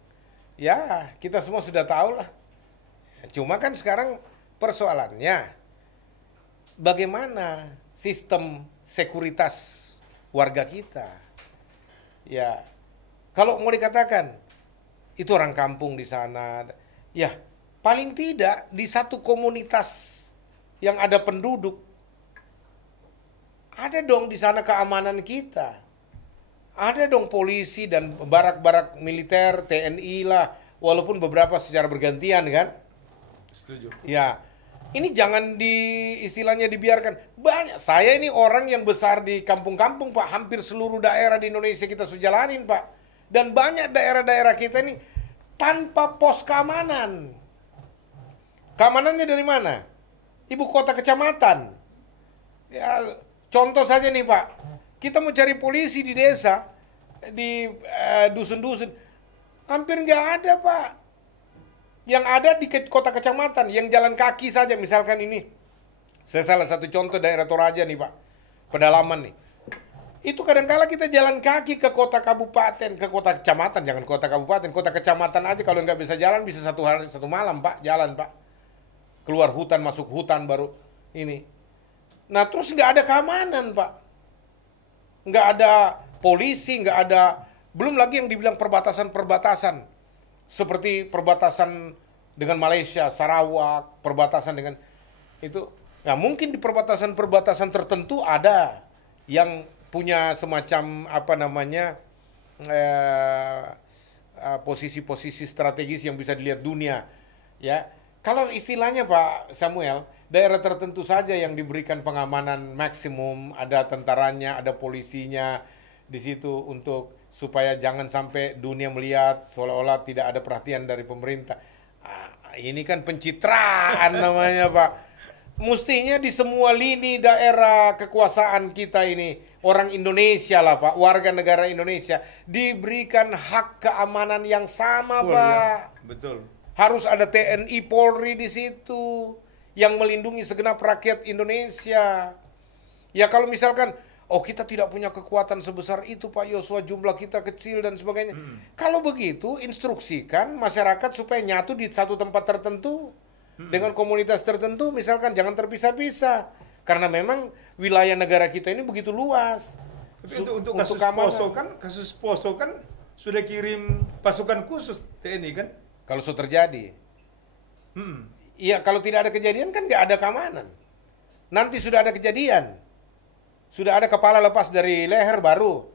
ya kita semua sudah tahu lah. Cuma kan sekarang persoalannya bagaimana sistem sekuritas warga kita. Ya, kalau mau dikatakan itu orang kampung di sana, ya paling tidak di satu komunitas yang ada penduduk, ada dong di sana keamanan kita. Ada dong polisi dan barak-barak militer, TNI lah, walaupun beberapa secara bergantian kan. Setuju. Ya, ini jangan istilahnya dibiarkan. Banyak, saya ini orang yang besar di kampung-kampung Pak, hampir seluruh daerah di Indonesia kita sudah jalanin Pak. Dan banyak daerah-daerah kita ini tanpa pos keamanan. Keamanannya dari mana? Ibu kota kecamatan. Ya, contoh saja nih Pak, kita mau cari polisi di desa, di dusun-dusun, hampir nggak ada Pak. Yang ada di kota kecamatan, yang jalan kaki saja, misalkan ini. Saya salah satu contoh daerah Toraja nih Pak, pedalaman nih. Itu kadang-kala kita jalan kaki ke kota kabupaten, ke kota kecamatan, jangan kota kabupaten, kota kecamatan aja kalau nggak bisa jalan bisa satu hari, satu malam Pak, jalan Pak. Keluar hutan, masuk hutan baru ini. Nah terus nggak ada keamanan Pak. Nggak ada polisi, nggak ada, belum lagi yang dibilang perbatasan-perbatasan. Seperti perbatasan dengan Malaysia, Sarawak, perbatasan dengan itu. Nah mungkin di perbatasan-perbatasan tertentu ada yang punya semacam apa namanya posisi-posisi strategis yang bisa dilihat dunia. Ya, kalau istilahnya Pak Samuel, daerah tertentu saja yang diberikan pengamanan maksimum, ada tentaranya, ada polisinya di situ untuk supaya jangan sampai dunia melihat seolah-olah tidak ada perhatian dari pemerintah. Ini kan pencitraan namanya Pak. Mestinya di semua lini daerah kekuasaan kita ini, orang Indonesia lah Pak, warga negara Indonesia, diberikan hak keamanan yang sama Betul, Pak. ya. Betul. Harus ada TNI Polri di situ yang melindungi segenap rakyat Indonesia. Ya kalau misalkan kita tidak punya kekuatan sebesar itu Pak Yosua, jumlah kita kecil dan sebagainya. Kalau begitu instruksikan masyarakat supaya nyatu di satu tempat tertentu dengan komunitas tertentu, misalkan jangan terpisah-pisah. Karena memang wilayah negara kita ini begitu luas. Tapi untuk kasus Poso kan, kasus Poso kan sudah kirim pasukan khusus TNI kan? Kalau sudah terjadi. Iya, kalau tidak ada kejadian kan nggak ada keamanan. Nanti sudah ada kejadian. Sudah ada kepala lepas dari leher baru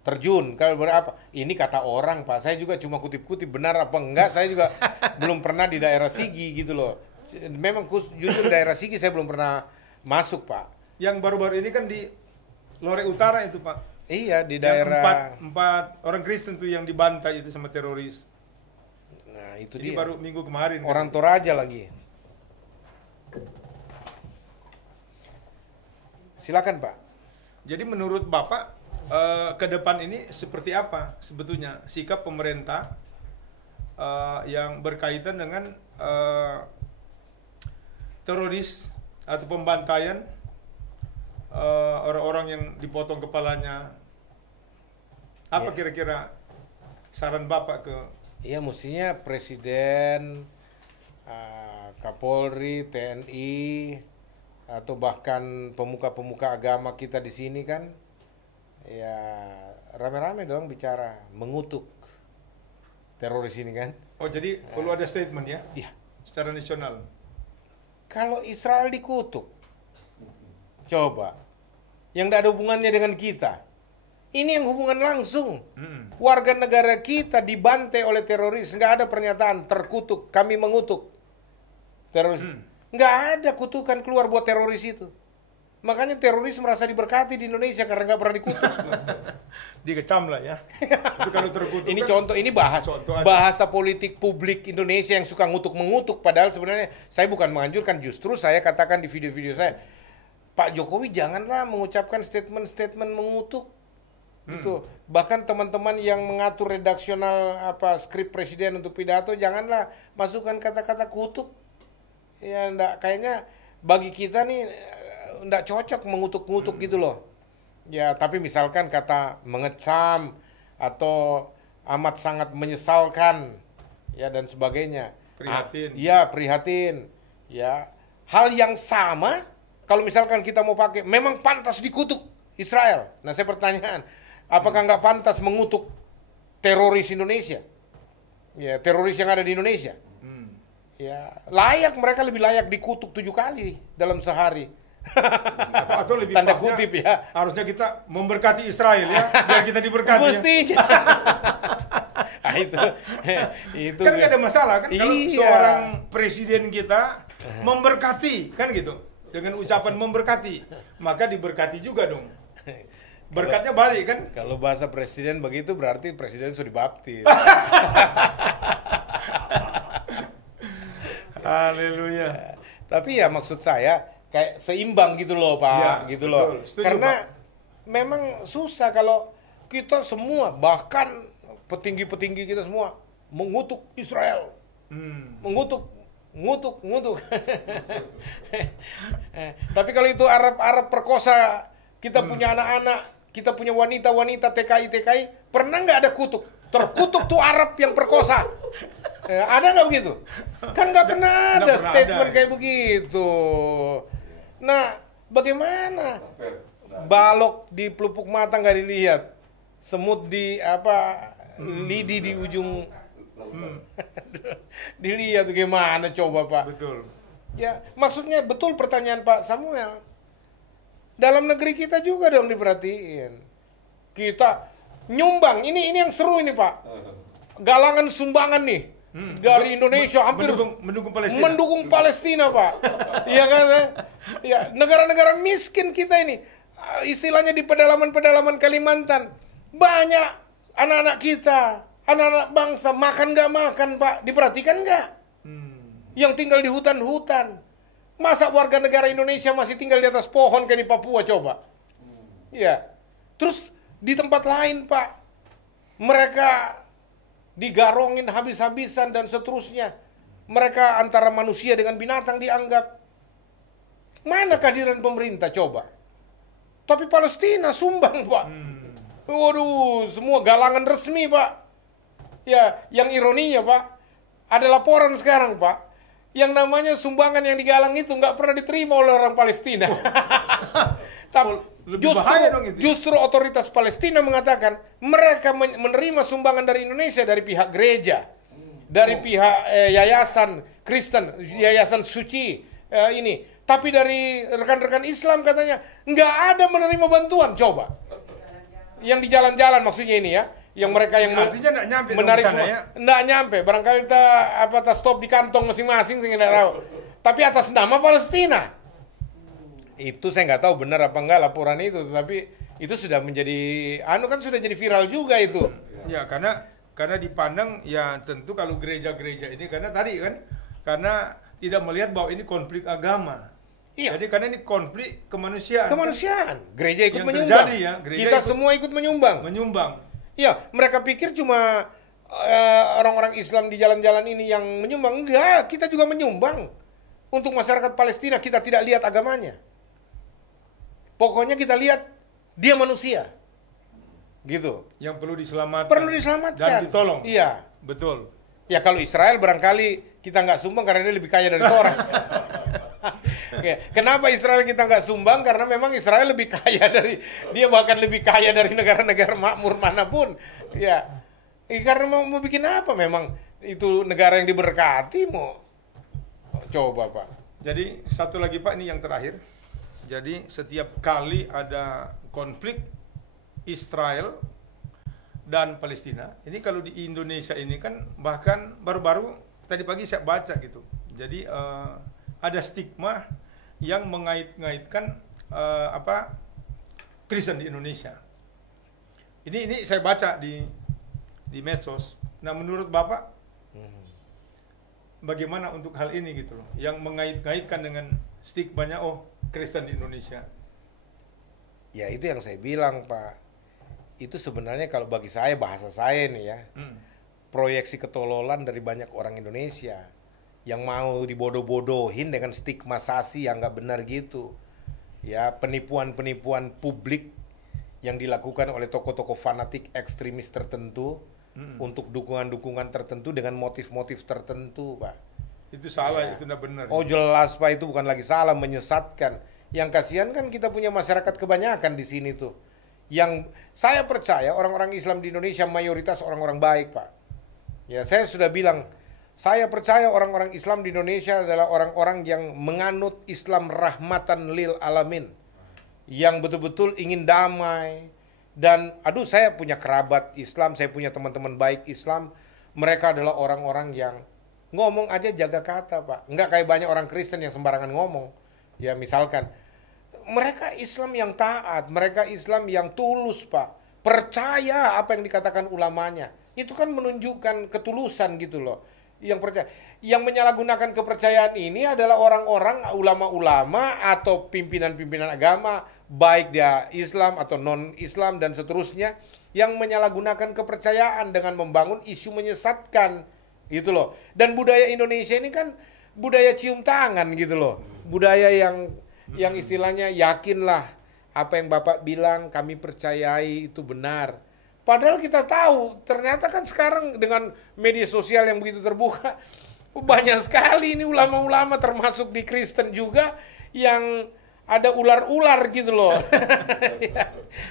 terjun. Kalau berapa? Ini kata orang Pak. Saya juga cuma kutip-kutip, benar apa enggak. Saya juga belum pernah di daerah Sigi gitu loh. Memang jujur daerah Sigi saya belum pernah masuk Pak. Yang baru-baru ini kan di Lore Utara itu Pak. Iya di Yang daerah empat orang Kristen tuh yang dibantai itu sama teroris. Nah itu Ini dia. baru minggu kemarin. Orang kan? Toraja lagi. Silakan Pak. Jadi menurut Bapak ke depan ini seperti apa sebetulnya sikap pemerintah yang berkaitan dengan teroris atau pembantaian orang-orang yang dipotong kepalanya? Apa kira-kira saran Bapak ke Iya, mestinya Presiden, Kapolri, TNI, atau bahkan pemuka-pemuka agama kita di sini kan, ya rame-rame dong bicara mengutuk teroris ini kan. Oh, jadi perlu ada statement ya Iya, secara nasional. kalau Israel dikutuk, coba, yang tidak ada hubungannya dengan kita. Ini yang hubungan langsung. Warga negara kita dibantai oleh teroris, nggak ada pernyataan terkutuk, kami mengutuk teroris. Nggak ada kutukan keluar buat teroris itu. Makanya teroris merasa diberkati di Indonesia karena nggak pernah dikutuk. Dikecam lah ya. Itu kalau terkutuk Ini kan, contoh, ini contoh aja. bahasa politik publik Indonesia yang suka ngutuk-mengutuk. Padahal sebenarnya saya bukan menganjurkan, justru saya katakan di video-video saya, Pak Jokowi janganlah mengucapkan statement-statement mengutuk. Gitu. Bahkan teman-teman yang mengatur redaksional skrip presiden untuk pidato, janganlah masukkan kata-kata kutuk. Ya kayaknya bagi kita nih ndak cocok mengutuk-ngutuk gitu loh. Ya, tapi misalkan kata mengecam atau amat sangat menyesalkan ya dan sebagainya. Prihatin. Ya, prihatin. Ya. Hal yang sama kalau misalkan kita mau pakai memang pantas dikutuk Israel. Nah, saya pertanyaan, apakah nggak pantas mengutuk teroris Indonesia? Ya, teroris yang ada di Indonesia. Ya, layak, mereka lebih layak dikutuk 7 kali dalam sehari. atau lebih Tanda pasnya, kutip ya. harusnya kita memberkati Israel ya, biar kita diberkati. Mestinya. Nah, itu Kan nggak ada masalah kan kalau Iya. seorang presiden kita memberkati kan gitu, dengan ucapan memberkati, maka diberkati juga dong. Berkatnya balik kan. Kalau bahasa presiden begitu berarti presiden sudah dibaptis. Haleluya. Tapi ya maksud saya kayak seimbang gitu loh Pak, Ya, gitu loh. betul. Setuju, Karena Pak. memang susah kalau kita semua, bahkan petinggi-petinggi kita semua mengutuk Israel, mengutuk. Tapi kalau itu Arab perkosa, kita punya anak-anak, kita punya wanita-wanita TKI, pernah nggak ada kutuk? Terkutuk tuh Arab yang perkosa. Ada nggak begitu? Kan nggak pernah ada pernah statement ada. kayak begitu. Nah, bagaimana? Balok di pelupuk mata nggak dilihat, semut di lidi di ujung. Dilihat gimana coba Pak? Betul. Ya, maksudnya betul pertanyaan Pak Samuel. Dalam negeri kita juga dong diperhatiin. Kita nyumbang, ini yang seru ini Pak. Galangan sumbangan nih dari Indonesia hampir mendukung Palestina. mendukung Palestina Pak. Iya kan? Ya, negara-negara miskin kita ini, istilahnya di pedalaman-pedalaman Kalimantan, banyak anak-anak kita, anak-anak bangsa makan nggak makan Pak, diperhatikan nggak? Yang tinggal di hutan-hutan. Masa warga negara Indonesia masih tinggal di atas pohon kayak di Papua coba? Ya. Terus di tempat lain Pak, mereka digarongin habis-habisan dan seterusnya. Mereka antara manusia dengan binatang dianggap. Mana kehadiran pemerintah coba? Tapi Palestina sumbang Pak. Waduh, semua galangan resmi Pak. Ya, yang ironinya Pak, ada laporan sekarang Pak, yang namanya sumbangan yang digalang itu nggak pernah diterima oleh orang Palestina. Tapi Lebih bahaya dong itu. justru otoritas Palestina mengatakan mereka menerima sumbangan dari Indonesia dari pihak gereja, dari pihak yayasan Kristen, yayasan suci ini. Tapi dari rekan-rekan Islam katanya nggak ada menerima bantuan. Coba, yang di jalan-jalan maksudnya ini ya, yang mereka yang Artinya nggak nyampe dong menarik di sana semua, ya? nggak nyampe. Barangkali kita stop di kantong masing-masing, saya nggak tahu. Tapi atas nama Palestina. Itu saya nggak tahu benar apa enggak laporan itu, tapi itu sudah menjadi kan sudah jadi viral juga itu. Ya, karena dipandang ya tentu kalau gereja-gereja ini karena tadi kan karena tidak melihat bahwa ini konflik agama. Iya. Jadi karena ini konflik kemanusiaan. Kemanusiaan. Gereja ikut Yang menyumbang. terjadi ya, gereja Kita ikut semua ikut menyumbang. Menyumbang. Ya, mereka pikir cuma orang-orang Islam di jalan-jalan ini yang menyumbang. Enggak, kita juga menyumbang. Untuk masyarakat Palestina kita tidak lihat agamanya. Pokoknya kita lihat dia manusia. gitu. Yang perlu diselamatkan. Perlu diselamatkan. Dan ditolong. Iya. Betul. Ya kalau Israel barangkali kita nggak sumbang karena dia lebih kaya dari orang. Kenapa Israel kita nggak sumbang? Karena memang Israel lebih kaya dari, dia bahkan lebih kaya dari negara-negara makmur manapun. Ya, karena mau bikin apa? Memang itu negara yang diberkati mau. Coba Pak. Jadi satu lagi Pak, ini yang terakhir. Jadi setiap kali ada konflik Israel dan Palestina, ini kalau di Indonesia ini kan bahkan baru-baru tadi pagi saya baca gitu. Jadi ada stigma yang mengait-ngaitkan Kristen di Indonesia. Ini saya baca di medsos. Nah, menurut Bapak bagaimana untuk hal ini gitu loh, yang mengait-ngaitkan dengan stigmanya Kristen di Indonesia? Ya itu yang saya bilang Pak. Itu sebenarnya kalau bagi saya, bahasa saya nih ya, proyeksi ketololan dari banyak orang Indonesia yang mau dibodoh-bodohin dengan stigmatisasi yang nggak benar gitu. Ya, penipuan-penipuan publik yang dilakukan oleh tokoh-tokoh fanatik ekstremis tertentu untuk dukungan-dukungan tertentu dengan motif-motif tertentu, Pak. Itu salah, Ya. itu tidak benar. Oh jelas Pak, itu bukan lagi salah, menyesatkan. Yang kasihan kan kita punya masyarakat kebanyakan di sini tuh. Yang saya percaya orang-orang Islam di Indonesia mayoritas orang-orang baik, Pak. Ya, saya sudah bilang, saya percaya orang-orang Islam di Indonesia adalah orang-orang yang menganut Islam rahmatan lil alamin. Yang betul-betul ingin damai. Dan saya punya kerabat Islam, saya punya teman-teman baik Islam. Mereka adalah orang-orang yang ngomong aja jaga kata, Pak. Enggak kayak banyak orang Kristen yang sembarangan ngomong. Ya, misalkan mereka Islam yang taat, mereka Islam yang tulus, Pak. Percaya apa yang dikatakan ulamanya. Itu kan menunjukkan ketulusan gitu loh. Yang percaya, yang menyalahgunakan kepercayaan ini adalah orang-orang, ulama-ulama atau pimpinan-pimpinan agama, baik dia Islam atau non-Islam dan seterusnya, yang menyalahgunakan kepercayaan dengan membangun isu menyesatkan gitu loh. Dan budaya Indonesia ini kan budaya cium tangan gitu loh. Budaya yang istilahnya yakinlah apa yang Bapak bilang kami percayai itu benar. Padahal kita tahu ternyata kan sekarang dengan media sosial yang begitu terbuka banyak sekali ini ulama-ulama termasuk di Kristen juga yang ada ular-ular gitu loh.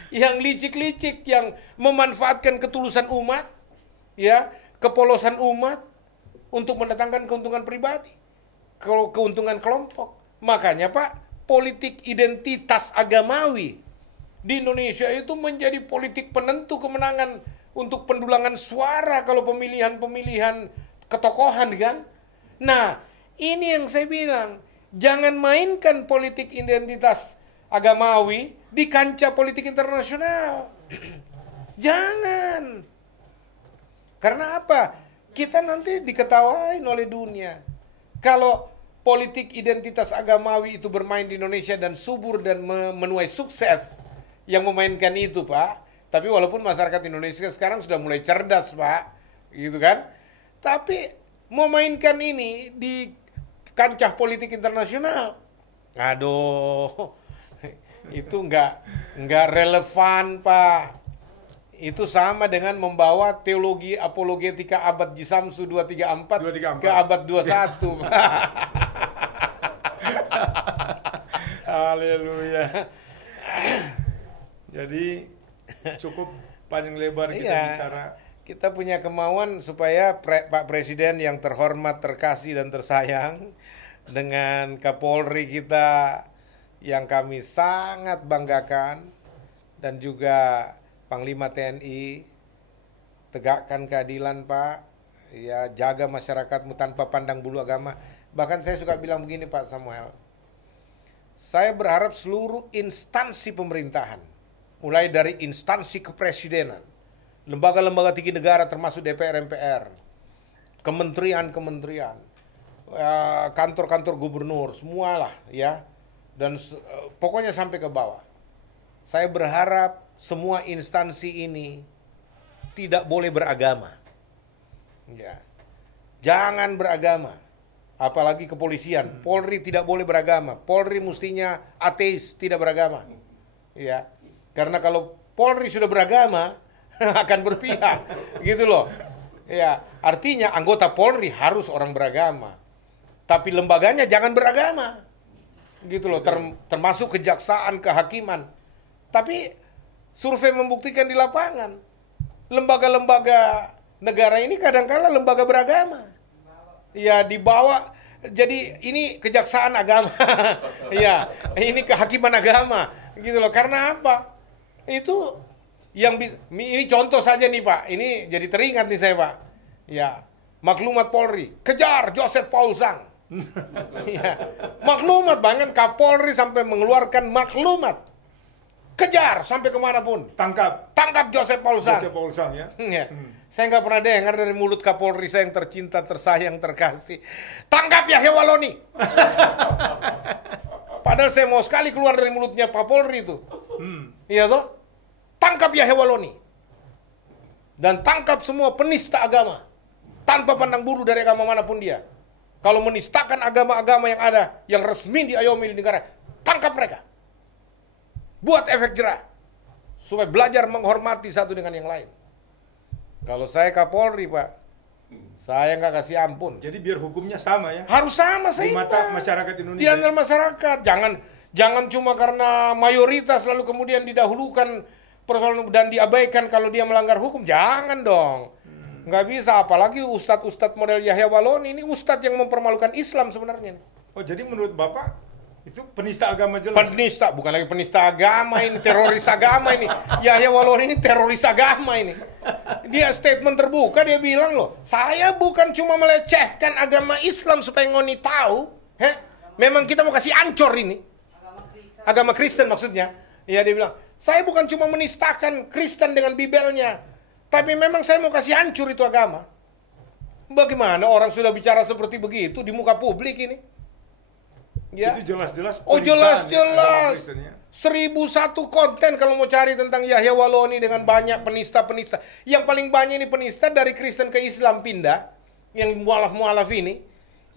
Yang licik-licik, yang memanfaatkan ketulusan umat, ya, kepolosan umat untuk mendatangkan keuntungan pribadi, keuntungan kelompok. Makanya Pak, politik identitas agamawi di Indonesia itu menjadi politik penentu kemenangan untuk pendulangan suara kalau pemilihan-pemilihan ketokohan kan. Nah, ini yang saya bilang, jangan mainkan politik identitas agamawi di kancah politik internasional. Jangan. Karena apa? Kita nanti diketawain oleh dunia. Kalau politik identitas agamawi itu bermain di Indonesia dan subur dan menuai sukses yang memainkan itu, Pak. Tapi walaupun masyarakat Indonesia sekarang sudah mulai cerdas, Pak, gitu kan. Tapi memainkan ini di kancah politik internasional, aduh, itu nggak relevan, Pak. Itu sama dengan membawa teologi apologetika abad Jisamsu 234 ke abad 21. Haleluya. Jadi cukup panjang lebar kita bicara. Kita punya kemauan supaya Pak Presiden yang terhormat, terkasih dan tersayang dengan Kapolri kita yang kami sangat banggakan dan juga Panglima TNI, tegakkan keadilan Pak, ya, jaga masyarakatmu tanpa pandang bulu agama. Bahkan saya suka bilang begini Pak Samuel, saya berharap seluruh instansi pemerintahan, mulai dari instansi kepresidenan, lembaga-lembaga tinggi negara termasuk DPR, MPR, kementerian-kementerian, kantor-kantor gubernur, semualah ya, dan pokoknya sampai ke bawah. Saya berharap semua instansi ini tidak boleh beragama. Ya. Jangan beragama. Apalagi kepolisian. Polri tidak boleh beragama. Polri mestinya ateis, tidak beragama. Ya. Karena kalau Polri sudah beragama, akan berpihak, gitu loh. Ya, artinya anggota Polri harus orang beragama, tapi lembaganya jangan beragama, gitu loh. Termasuk kejaksaan, kehakiman. Tapi survei membuktikan di lapangan, lembaga-lembaga negara ini kadang-kala lembaga beragama. Ya, dibawa. Jadi ini kejaksaan agama, ya, ini kehakiman agama, gitu loh. Karena apa? Itu yang ini contoh saja nih Pak. Ini jadi teringat nih saya Pak. Ya, maklumat Polri, kejar Joseph Paul Sang. Ya, maklumat, bahkan Kapolri sampai mengeluarkan maklumat, kejar sampai kemanapun. Tangkap Joseph Paul Sang. Joseph Paul Sang ya. Ya. Saya nggak pernah dengar dari mulut Kapolri saya yang tercinta, tersayang, terkasih, tangkap Yahya Waloni. Padahal saya mau sekali keluar dari mulutnya Pak Polri itu. Iya toh? Tangkap Yahya Waloni. Dan tangkap semua penista agama. Tanpa pandang bulu dari agama manapun dia. Kalau menistakan agama-agama yang ada, yang resmi diayomi di negara, tangkap mereka. Buat efek jerah. Supaya belajar menghormati satu dengan yang lain. Kalau saya Kapolri Pak, saya nggak kasih ampun. Jadi biar hukumnya sama ya. Harus sama Di saya. mata masyarakat Indonesia. Di antara masyarakat. Jangan cuma karena mayoritas lalu kemudian didahulukan persoalan dan diabaikan kalau dia melanggar hukum. Jangan dong. Nggak bisa, apalagi ustadz-ustadz model Yahya Waloni ini ustadz yang mempermalukan Islam sebenarnya. Oh, jadi menurut Bapak itu penista agama jelas. Penista, bukan lagi penista agama ini, teroris agama ini. Yahya Waloni ini teroris agama ini. Dia statement terbuka, dia bilang loh, saya bukan cuma melecehkan agama Islam supaya ngoni tahu, memang kita mau kasih ancor ini. Agama Kristen maksudnya. Ya, dia bilang, saya bukan cuma menistakan Kristen dengan Bibelnya, tapi memang saya mau kasih hancur itu agama. Bagaimana orang sudah bicara seperti begitu di muka publik ini? Ya. Itu jelas-jelas. Oh, jelas-jelas. Ya. 1001 konten kalau mau cari tentang Yahya Waloni dengan banyak penista-penista. Yang paling banyak ini penista dari Kristen ke Islam pindah, yang mualaf-mualaf ini,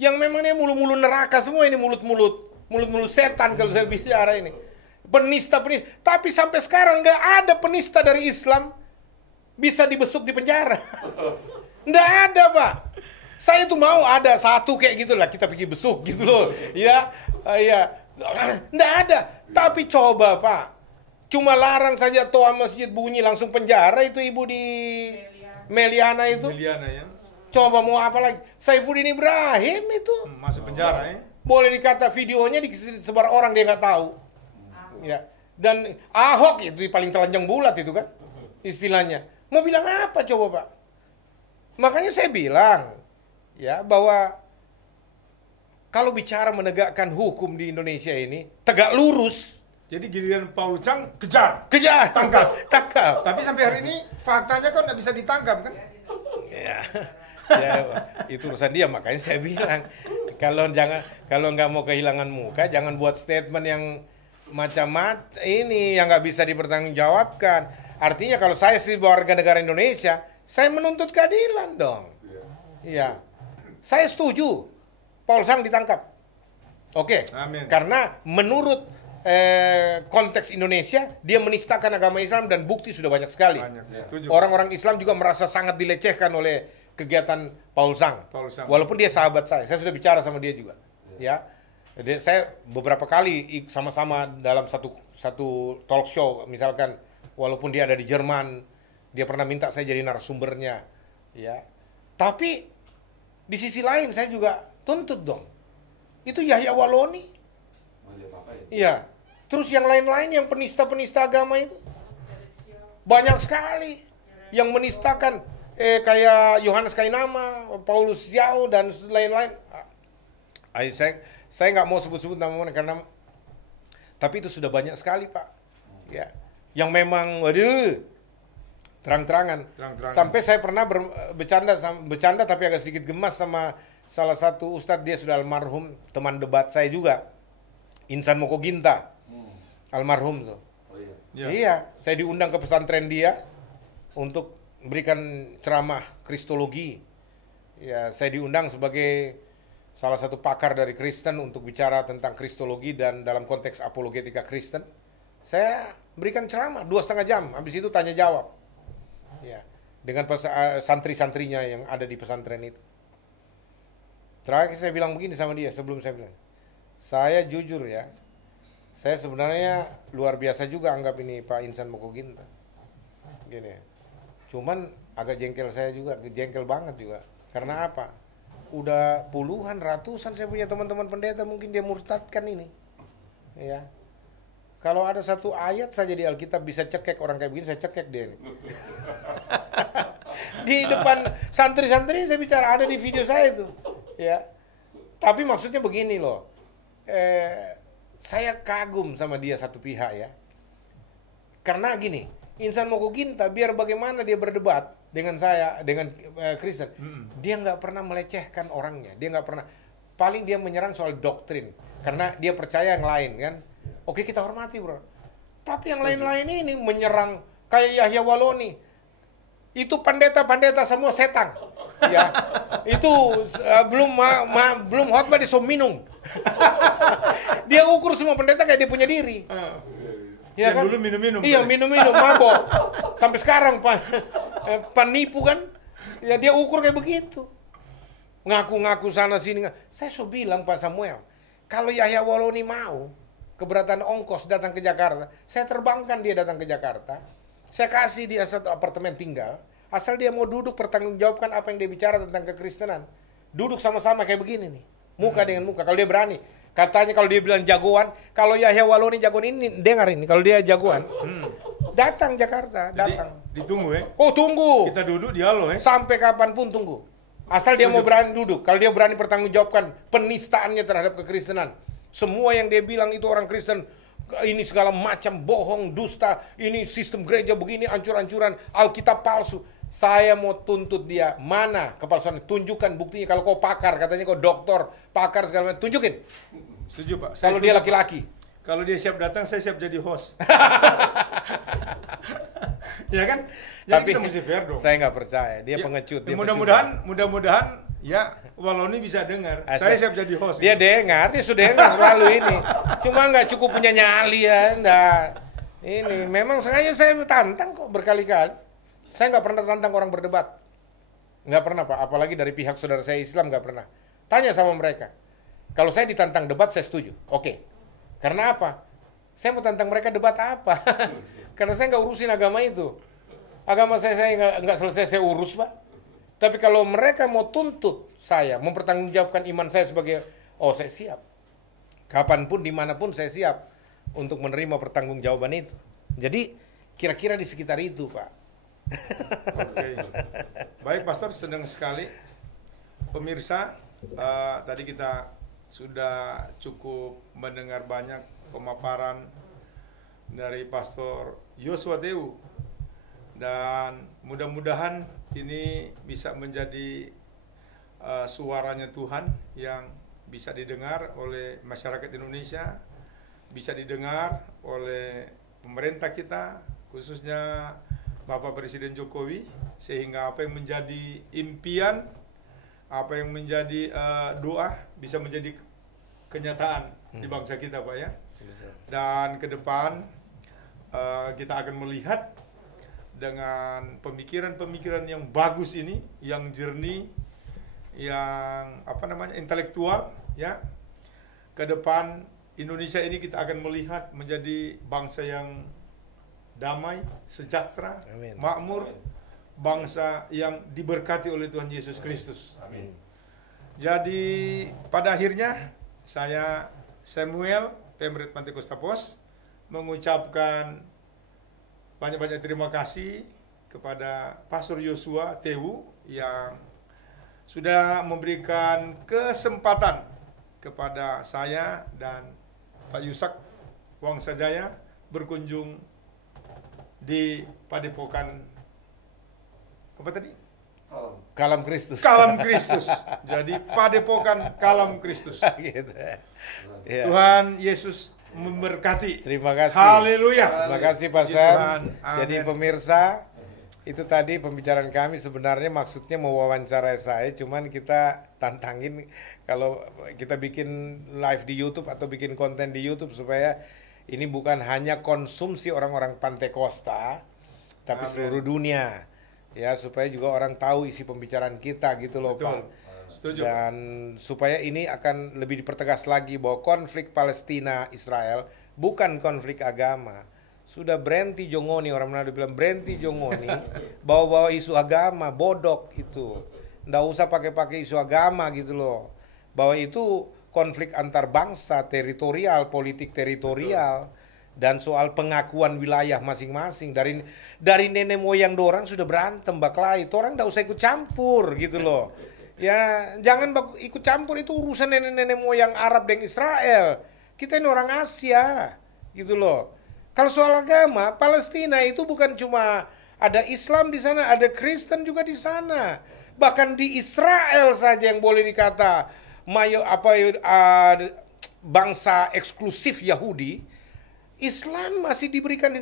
yang memang dia mulu-mulu neraka semua ini, mulut-mulut setan kalau saya bicara ini. Penista-penista. Tapi sampai sekarang nggak ada penista dari Islam bisa dibesuk di penjara. Nggak ada Pak. Saya tuh mau ada satu kayak gitu lah, kita pergi besuk gitu loh. Ya, ya. Nggak ada. Tapi coba Pak, cuma larang saja toa masjid bunyi langsung penjara itu ibu di Meliana itu. Meliana ya. Coba mau apa lagi? Saifuddin Ibrahim itu Masuk penjara ya. boleh dikata videonya disebar orang dia nggak tahu. Ya. Dan Ahok itu paling telanjang bulat itu kan istilahnya. Mau bilang apa coba Pak? Makanya saya bilang ya bahwa kalau bicara menegakkan hukum di Indonesia ini tegak lurus. Jadi giliran Paul Chang kejar, tangkap. Tapi sampai hari ini faktanya kan nggak bisa ditangkap kan? Ya, ya itu urusan dia, makanya saya bilang kalau nggak mau kehilangan muka jangan buat statement yang macam-macam ini yang nggak bisa dipertanggungjawabkan. Artinya kalau saya sih warga negara Indonesia, saya menuntut keadilan dong. Iya. Saya setuju Paul Sang ditangkap. Oke. Amin. Karena menurut konteks Indonesia dia menistakan agama Islam dan bukti sudah banyak sekali. Setuju. Orang-orang Islam juga merasa sangat dilecehkan oleh kegiatan Paul Sang. Walaupun dia sahabat saya sudah bicara sama dia juga. Ya. Jadi saya beberapa kali sama-sama dalam satu talk show misalkan, walaupun dia ada di Jerman, dia pernah minta saya jadi narasumbernya. Ya. Tapi di sisi lain saya juga tuntut dong. Itu Yahya Waloni. Iya. Terus yang lain-lain yang penista-penista agama itu banyak sekali yang menistakan kayak Yohanes Kainama, Paulus Xiao dan lain-lain. Saya nggak mau sebut-sebut nama-nama karena tapi itu sudah banyak sekali Pak. Ya. Yang memang waduh terang-terangan. Sampai saya pernah bercanda tapi agak sedikit gemas sama salah satu ustadz, dia sudah almarhum, teman debat saya juga, Insan Moko Ginta, almarhum tuh. Oh, iya. Iya, saya diundang ke pesantren dia untuk memberikan ceramah kristologi. Ya, saya diundang sebagai salah satu pakar dari Kristen untuk bicara tentang kristologi dan dalam konteks apologetika Kristen. Saya Berikan ceramah 2,5 jam, habis itu tanya jawab. Ya, dengan santri-santrinya yang ada di pesantren itu. Terakhir saya bilang begini sama dia sebelum saya bilang, saya jujur ya, saya sebenarnya luar biasa juga anggap ini Pak Insan Mokoginta. Gini ya. Cuman agak jengkel saya juga, jengkel banget juga. Karena apa? Udah puluhan, ratusan saya punya teman-teman pendeta mungkin dia murtadkan ini. Ya. Kalau ada satu ayat saja di Alkitab bisa cekek orang kayak begini, saya cekek dia ini. Di depan santri-santri saya bicara, ada di video saya itu. Ya. Tapi maksudnya begini loh. Saya kagum sama dia satu pihak ya. Karena gini, Insan Mokoginta biar bagaimana dia berdebat dengan saya, dengan Kristen, dia nggak pernah melecehkan orangnya, dia nggak pernah, paling dia menyerang soal doktrin, karena dia percaya yang lain kan, oke kita hormati bro, tapi yang lain-lain ini menyerang, kayak Yahya Waloni, itu pendeta-pendeta semua setan, ya, itu belum khotbah dia minum, dia ukur semua pendeta kayak dia punya diri. Ya yang kan? dulu minum-minum. Iya, minum-minum, mabok. Sampai sekarang penipu kan? Ya dia ukur kayak begitu. Ngaku-ngaku sana sini. Saya so bilang Pak Samuel, kalau Yahya Waloni mau keberatan ongkos datang ke Jakarta, saya terbangkan dia datang ke Jakarta. Saya kasih dia satu apartemen tinggal, asal dia mau duduk pertanggungjawabkan apa yang dia bicara tentang kekristenan. Duduk sama-sama kayak begini nih. Muka dengan muka kalau dia berani. Katanya kalau dia bilang jagoan, kalau Yahya Waloni jagoan ini, dengar ini, kalau dia jagoan, datang Jakarta, datang. Jadi, ditunggu ya? Oh tunggu. Kita duduk dialog ya? Sampai kapanpun tunggu. Asal dia mau berani duduk. Kalau dia berani pertanggungjawabkan penistaannya terhadap kekristenan. Semua yang dia bilang itu orang Kristen, ini segala macam bohong, dusta, ini sistem gereja begini, ancur-ancuran, Alkitab palsu. Saya mau tuntut dia, mana kepalsuan, tunjukkan buktinya. Kalau kau pakar, katanya kau doktor, pakar segala macam, tunjukin. Setuju Pak. Kalau dia laki-laki. Kalau dia siap datang, saya siap jadi host. Ya kan? Jadi Tapi kita mesti fair dong. saya nggak percaya, dia Ya, pengecut. Dia mudah-mudahan ya Waloni bisa dengar. Saya siap jadi host. Dia dengar, dia sudah dengar selalu ini. Cuma nggak cukup punya nyali ya, enggak. Ini memang sengaja saya tantang kok berkali-kali. Saya nggak pernah tantang orang berdebat. Nggak pernah Pak, apalagi dari pihak saudara saya Islam nggak pernah. Tanya sama mereka. Kalau saya ditantang debat, saya setuju. Oke. Karena apa? Saya mau tantang mereka debat apa? Karena saya nggak urusin agama itu. Agama saya nggak selesai saya urus Pak. Tapi kalau mereka mau tuntut saya, mempertanggungjawabkan iman saya sebagai, oh saya siap. Kapanpun, dimanapun saya siap untuk menerima pertanggungjawaban itu. Jadi kira-kira di sekitar itu Pak. Oke. Baik Pastor, senang sekali. Pemirsa, tadi kita sudah cukup mendengar banyak pemaparan dari Pastor Yosua Tewu. Dan mudah-mudahan ini bisa menjadi suaranya Tuhan yang bisa didengar oleh masyarakat Indonesia, bisa didengar oleh pemerintah kita, khususnya Bapak Presiden Jokowi, sehingga apa yang menjadi impian, apa yang menjadi doa bisa menjadi kenyataan di bangsa kita Pak ya. Dan ke depan kita akan melihat dengan pemikiran-pemikiran yang bagus ini, yang jernih, yang intelektual ya. Ke depan Indonesia ini kita akan melihat menjadi bangsa yang damai, sejahtera, Amin. makmur, bangsa yang diberkati oleh Tuhan Yesus Kristus. Amin. Jadi pada akhirnya saya Samuel, Pemret Pantai Kosta Pos, mengucapkan banyak-banyak terima kasih kepada Pastor Yosua Tewu yang sudah memberikan kesempatan kepada saya dan Pak Yusak Wangsajaya berkunjung di Padepokan apa tadi? Kalam Kristus. Kalam Kristus. Jadi Padepokan Kalam Kristus. Gitu. Ya. Tuhan Yesus memberkati. Terima kasih. Haleluya. Terima kasih Pak Puji Sam. Tuhan. Jadi Amin. pemirsa, itu tadi pembicaraan kami sebenarnya maksudnya mewawancarai saya, cuman kita tantangin kalau kita bikin live di YouTube atau bikin konten di YouTube supaya Ini bukan hanya konsumsi orang-orang Pantai Costa, tapi Amin. seluruh dunia. Ya, supaya juga orang tahu isi pembicaraan kita gitu loh, Betul. Pak. Setuju. Dan supaya ini akan lebih dipertegas lagi bahwa konflik Palestina Israel bukan konflik agama. Sudah berhenti jongoni, orang Manado bilang berhenti jongoni, bawa-bawa isu agama, bodok itu. Nggak usah pakai-pakai isu agama gitu loh. Bahwa itu konflik antar bangsa, teritorial, politik teritorial, dan soal pengakuan wilayah masing-masing. Dari nenek moyang dorang sudah berantem baklai, orang nggak usah ikut campur gitu loh. Ya, jangan ikut campur, itu urusan nenek-nenek moyang Arab dan Israel. Kita ini orang Asia, gitu loh. Kalau soal agama, Palestina itu bukan cuma ada Islam di sana, ada Kristen juga di sana. Bahkan di Israel saja yang boleh dikata bangsa eksklusif Yahudi, Islam masih diberikan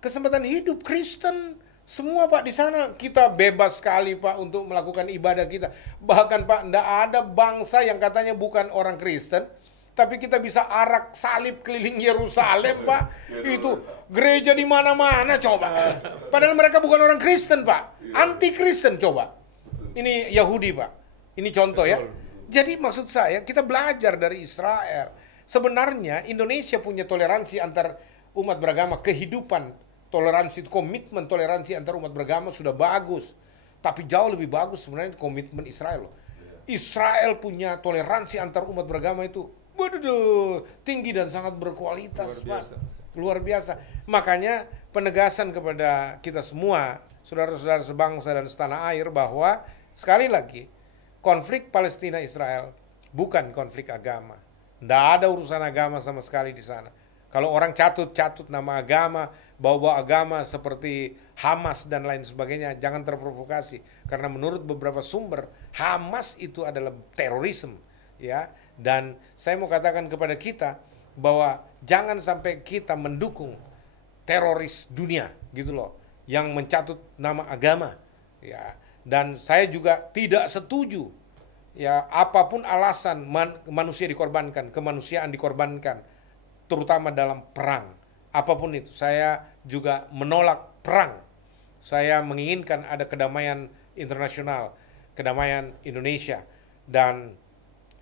kesempatan hidup. Kristen semua, Pak, di sana kita bebas sekali, Pak, untuk melakukan ibadah kita. Bahkan, Pak, enggak ada bangsa yang katanya bukan orang Kristen, tapi kita bisa arak salib keliling Yerusalem, Pak. Itu gereja di mana-mana, coba. Padahal mereka bukan orang Kristen, Pak. Anti Kristen, coba. Ini Yahudi, Pak. Ini contoh ya. Jadi maksud saya, kita belajar dari Israel. Sebenarnya Indonesia punya toleransi antar umat beragama, kehidupan toleransi, komitmen toleransi antar umat beragama sudah bagus. Tapi jauh lebih bagus sebenarnya komitmen Israel loh. Israel punya toleransi antar umat beragama itu tinggi dan sangat berkualitas, Pak. Luar biasa. Makanya penegasan kepada kita semua, saudara-saudara sebangsa dan setanah air, bahwa sekali lagi konflik Palestina Israel bukan konflik agama. Tidak ada urusan agama sama sekali di sana. Kalau orang catut nama agama, bawa-bawa agama seperti Hamas dan lain sebagainya, jangan terprovokasi. Karena menurut beberapa sumber, Hamas itu adalah terorisme, ya. Dan saya mau katakan kepada kita bahwa jangan sampai kita mendukung teroris dunia, gitu loh, yang mencatut nama agama, ya. Dan saya juga tidak setuju, ya, apapun alasan manusia dikorbankan, kemanusiaan dikorbankan, terutama dalam perang. Apapun itu, saya juga menolak perang. Saya menginginkan ada kedamaian internasional, kedamaian Indonesia. Dan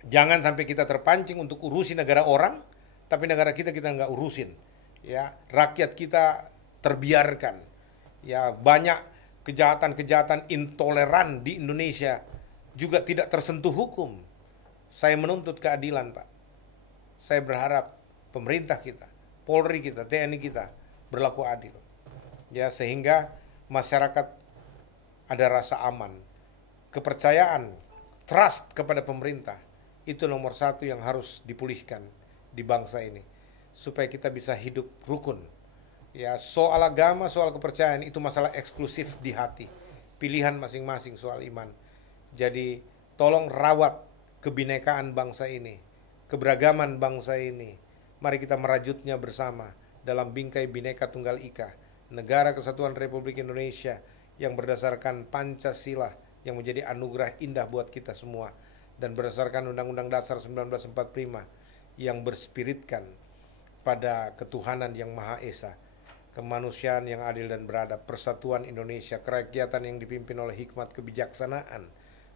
jangan sampai kita terpancing untuk urusin negara orang, tapi negara kita nggak urusin. Ya, rakyat kita terbiarkan. Ya, banyak kejahatan-kejahatan intoleran di Indonesia juga tidak tersentuh hukum. Saya menuntut keadilan, Pak. Saya berharap pemerintah kita, Polri kita, TNI kita berlaku adil. Ya, sehingga masyarakat ada rasa aman, kepercayaan, trust kepada pemerintah. Itu nomor satu yang harus dipulihkan di bangsa ini, supaya kita bisa hidup rukun. Ya, soal agama, soal kepercayaan itu masalah eksklusif di hati, pilihan masing-masing soal iman. Jadi tolong rawat kebinekaan bangsa ini, keberagaman bangsa ini. Mari kita merajutnya bersama dalam bingkai Bhinneka Tunggal Ika, Negara Kesatuan Republik Indonesia yang berdasarkan Pancasila yang menjadi anugerah indah buat kita semua, dan berdasarkan Undang-Undang Dasar 1945 yang berspiritkan pada ketuhanan yang Maha Esa, kemanusiaan yang adil dan beradab, persatuan Indonesia, kerakyatan yang dipimpin oleh hikmat kebijaksanaan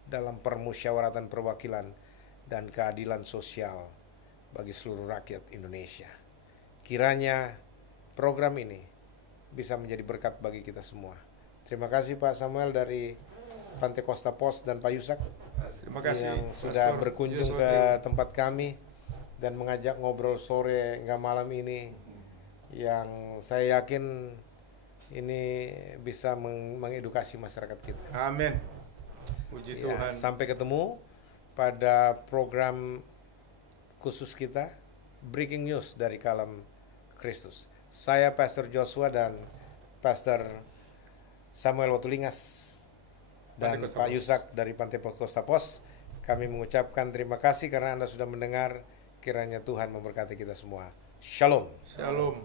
dalam permusyawaratan perwakilan dan keadilan sosial bagi seluruh rakyat Indonesia. Kiranya program ini bisa menjadi berkat bagi kita semua. Terima kasih Pak Samuel dari Pantai Costa Pos dan Pak Yusak. Terima kasih yang sudah berkunjung ke tempat kami dan mengajak ngobrol sore hingga malam ini, yang saya yakin ini bisa mengedukasi masyarakat kita. Amin. Puji Tuhan. Sampai ketemu pada program khusus kita, Breaking News dari Kalam Kristus. Saya Pastor Joshua dan Pastor Samuel Watulingas dan Pak Yusak dari Pantai Costa Pos. Kami mengucapkan terima kasih karena Anda sudah mendengar. Kiranya Tuhan memberkati kita semua. Shalom. Shalom.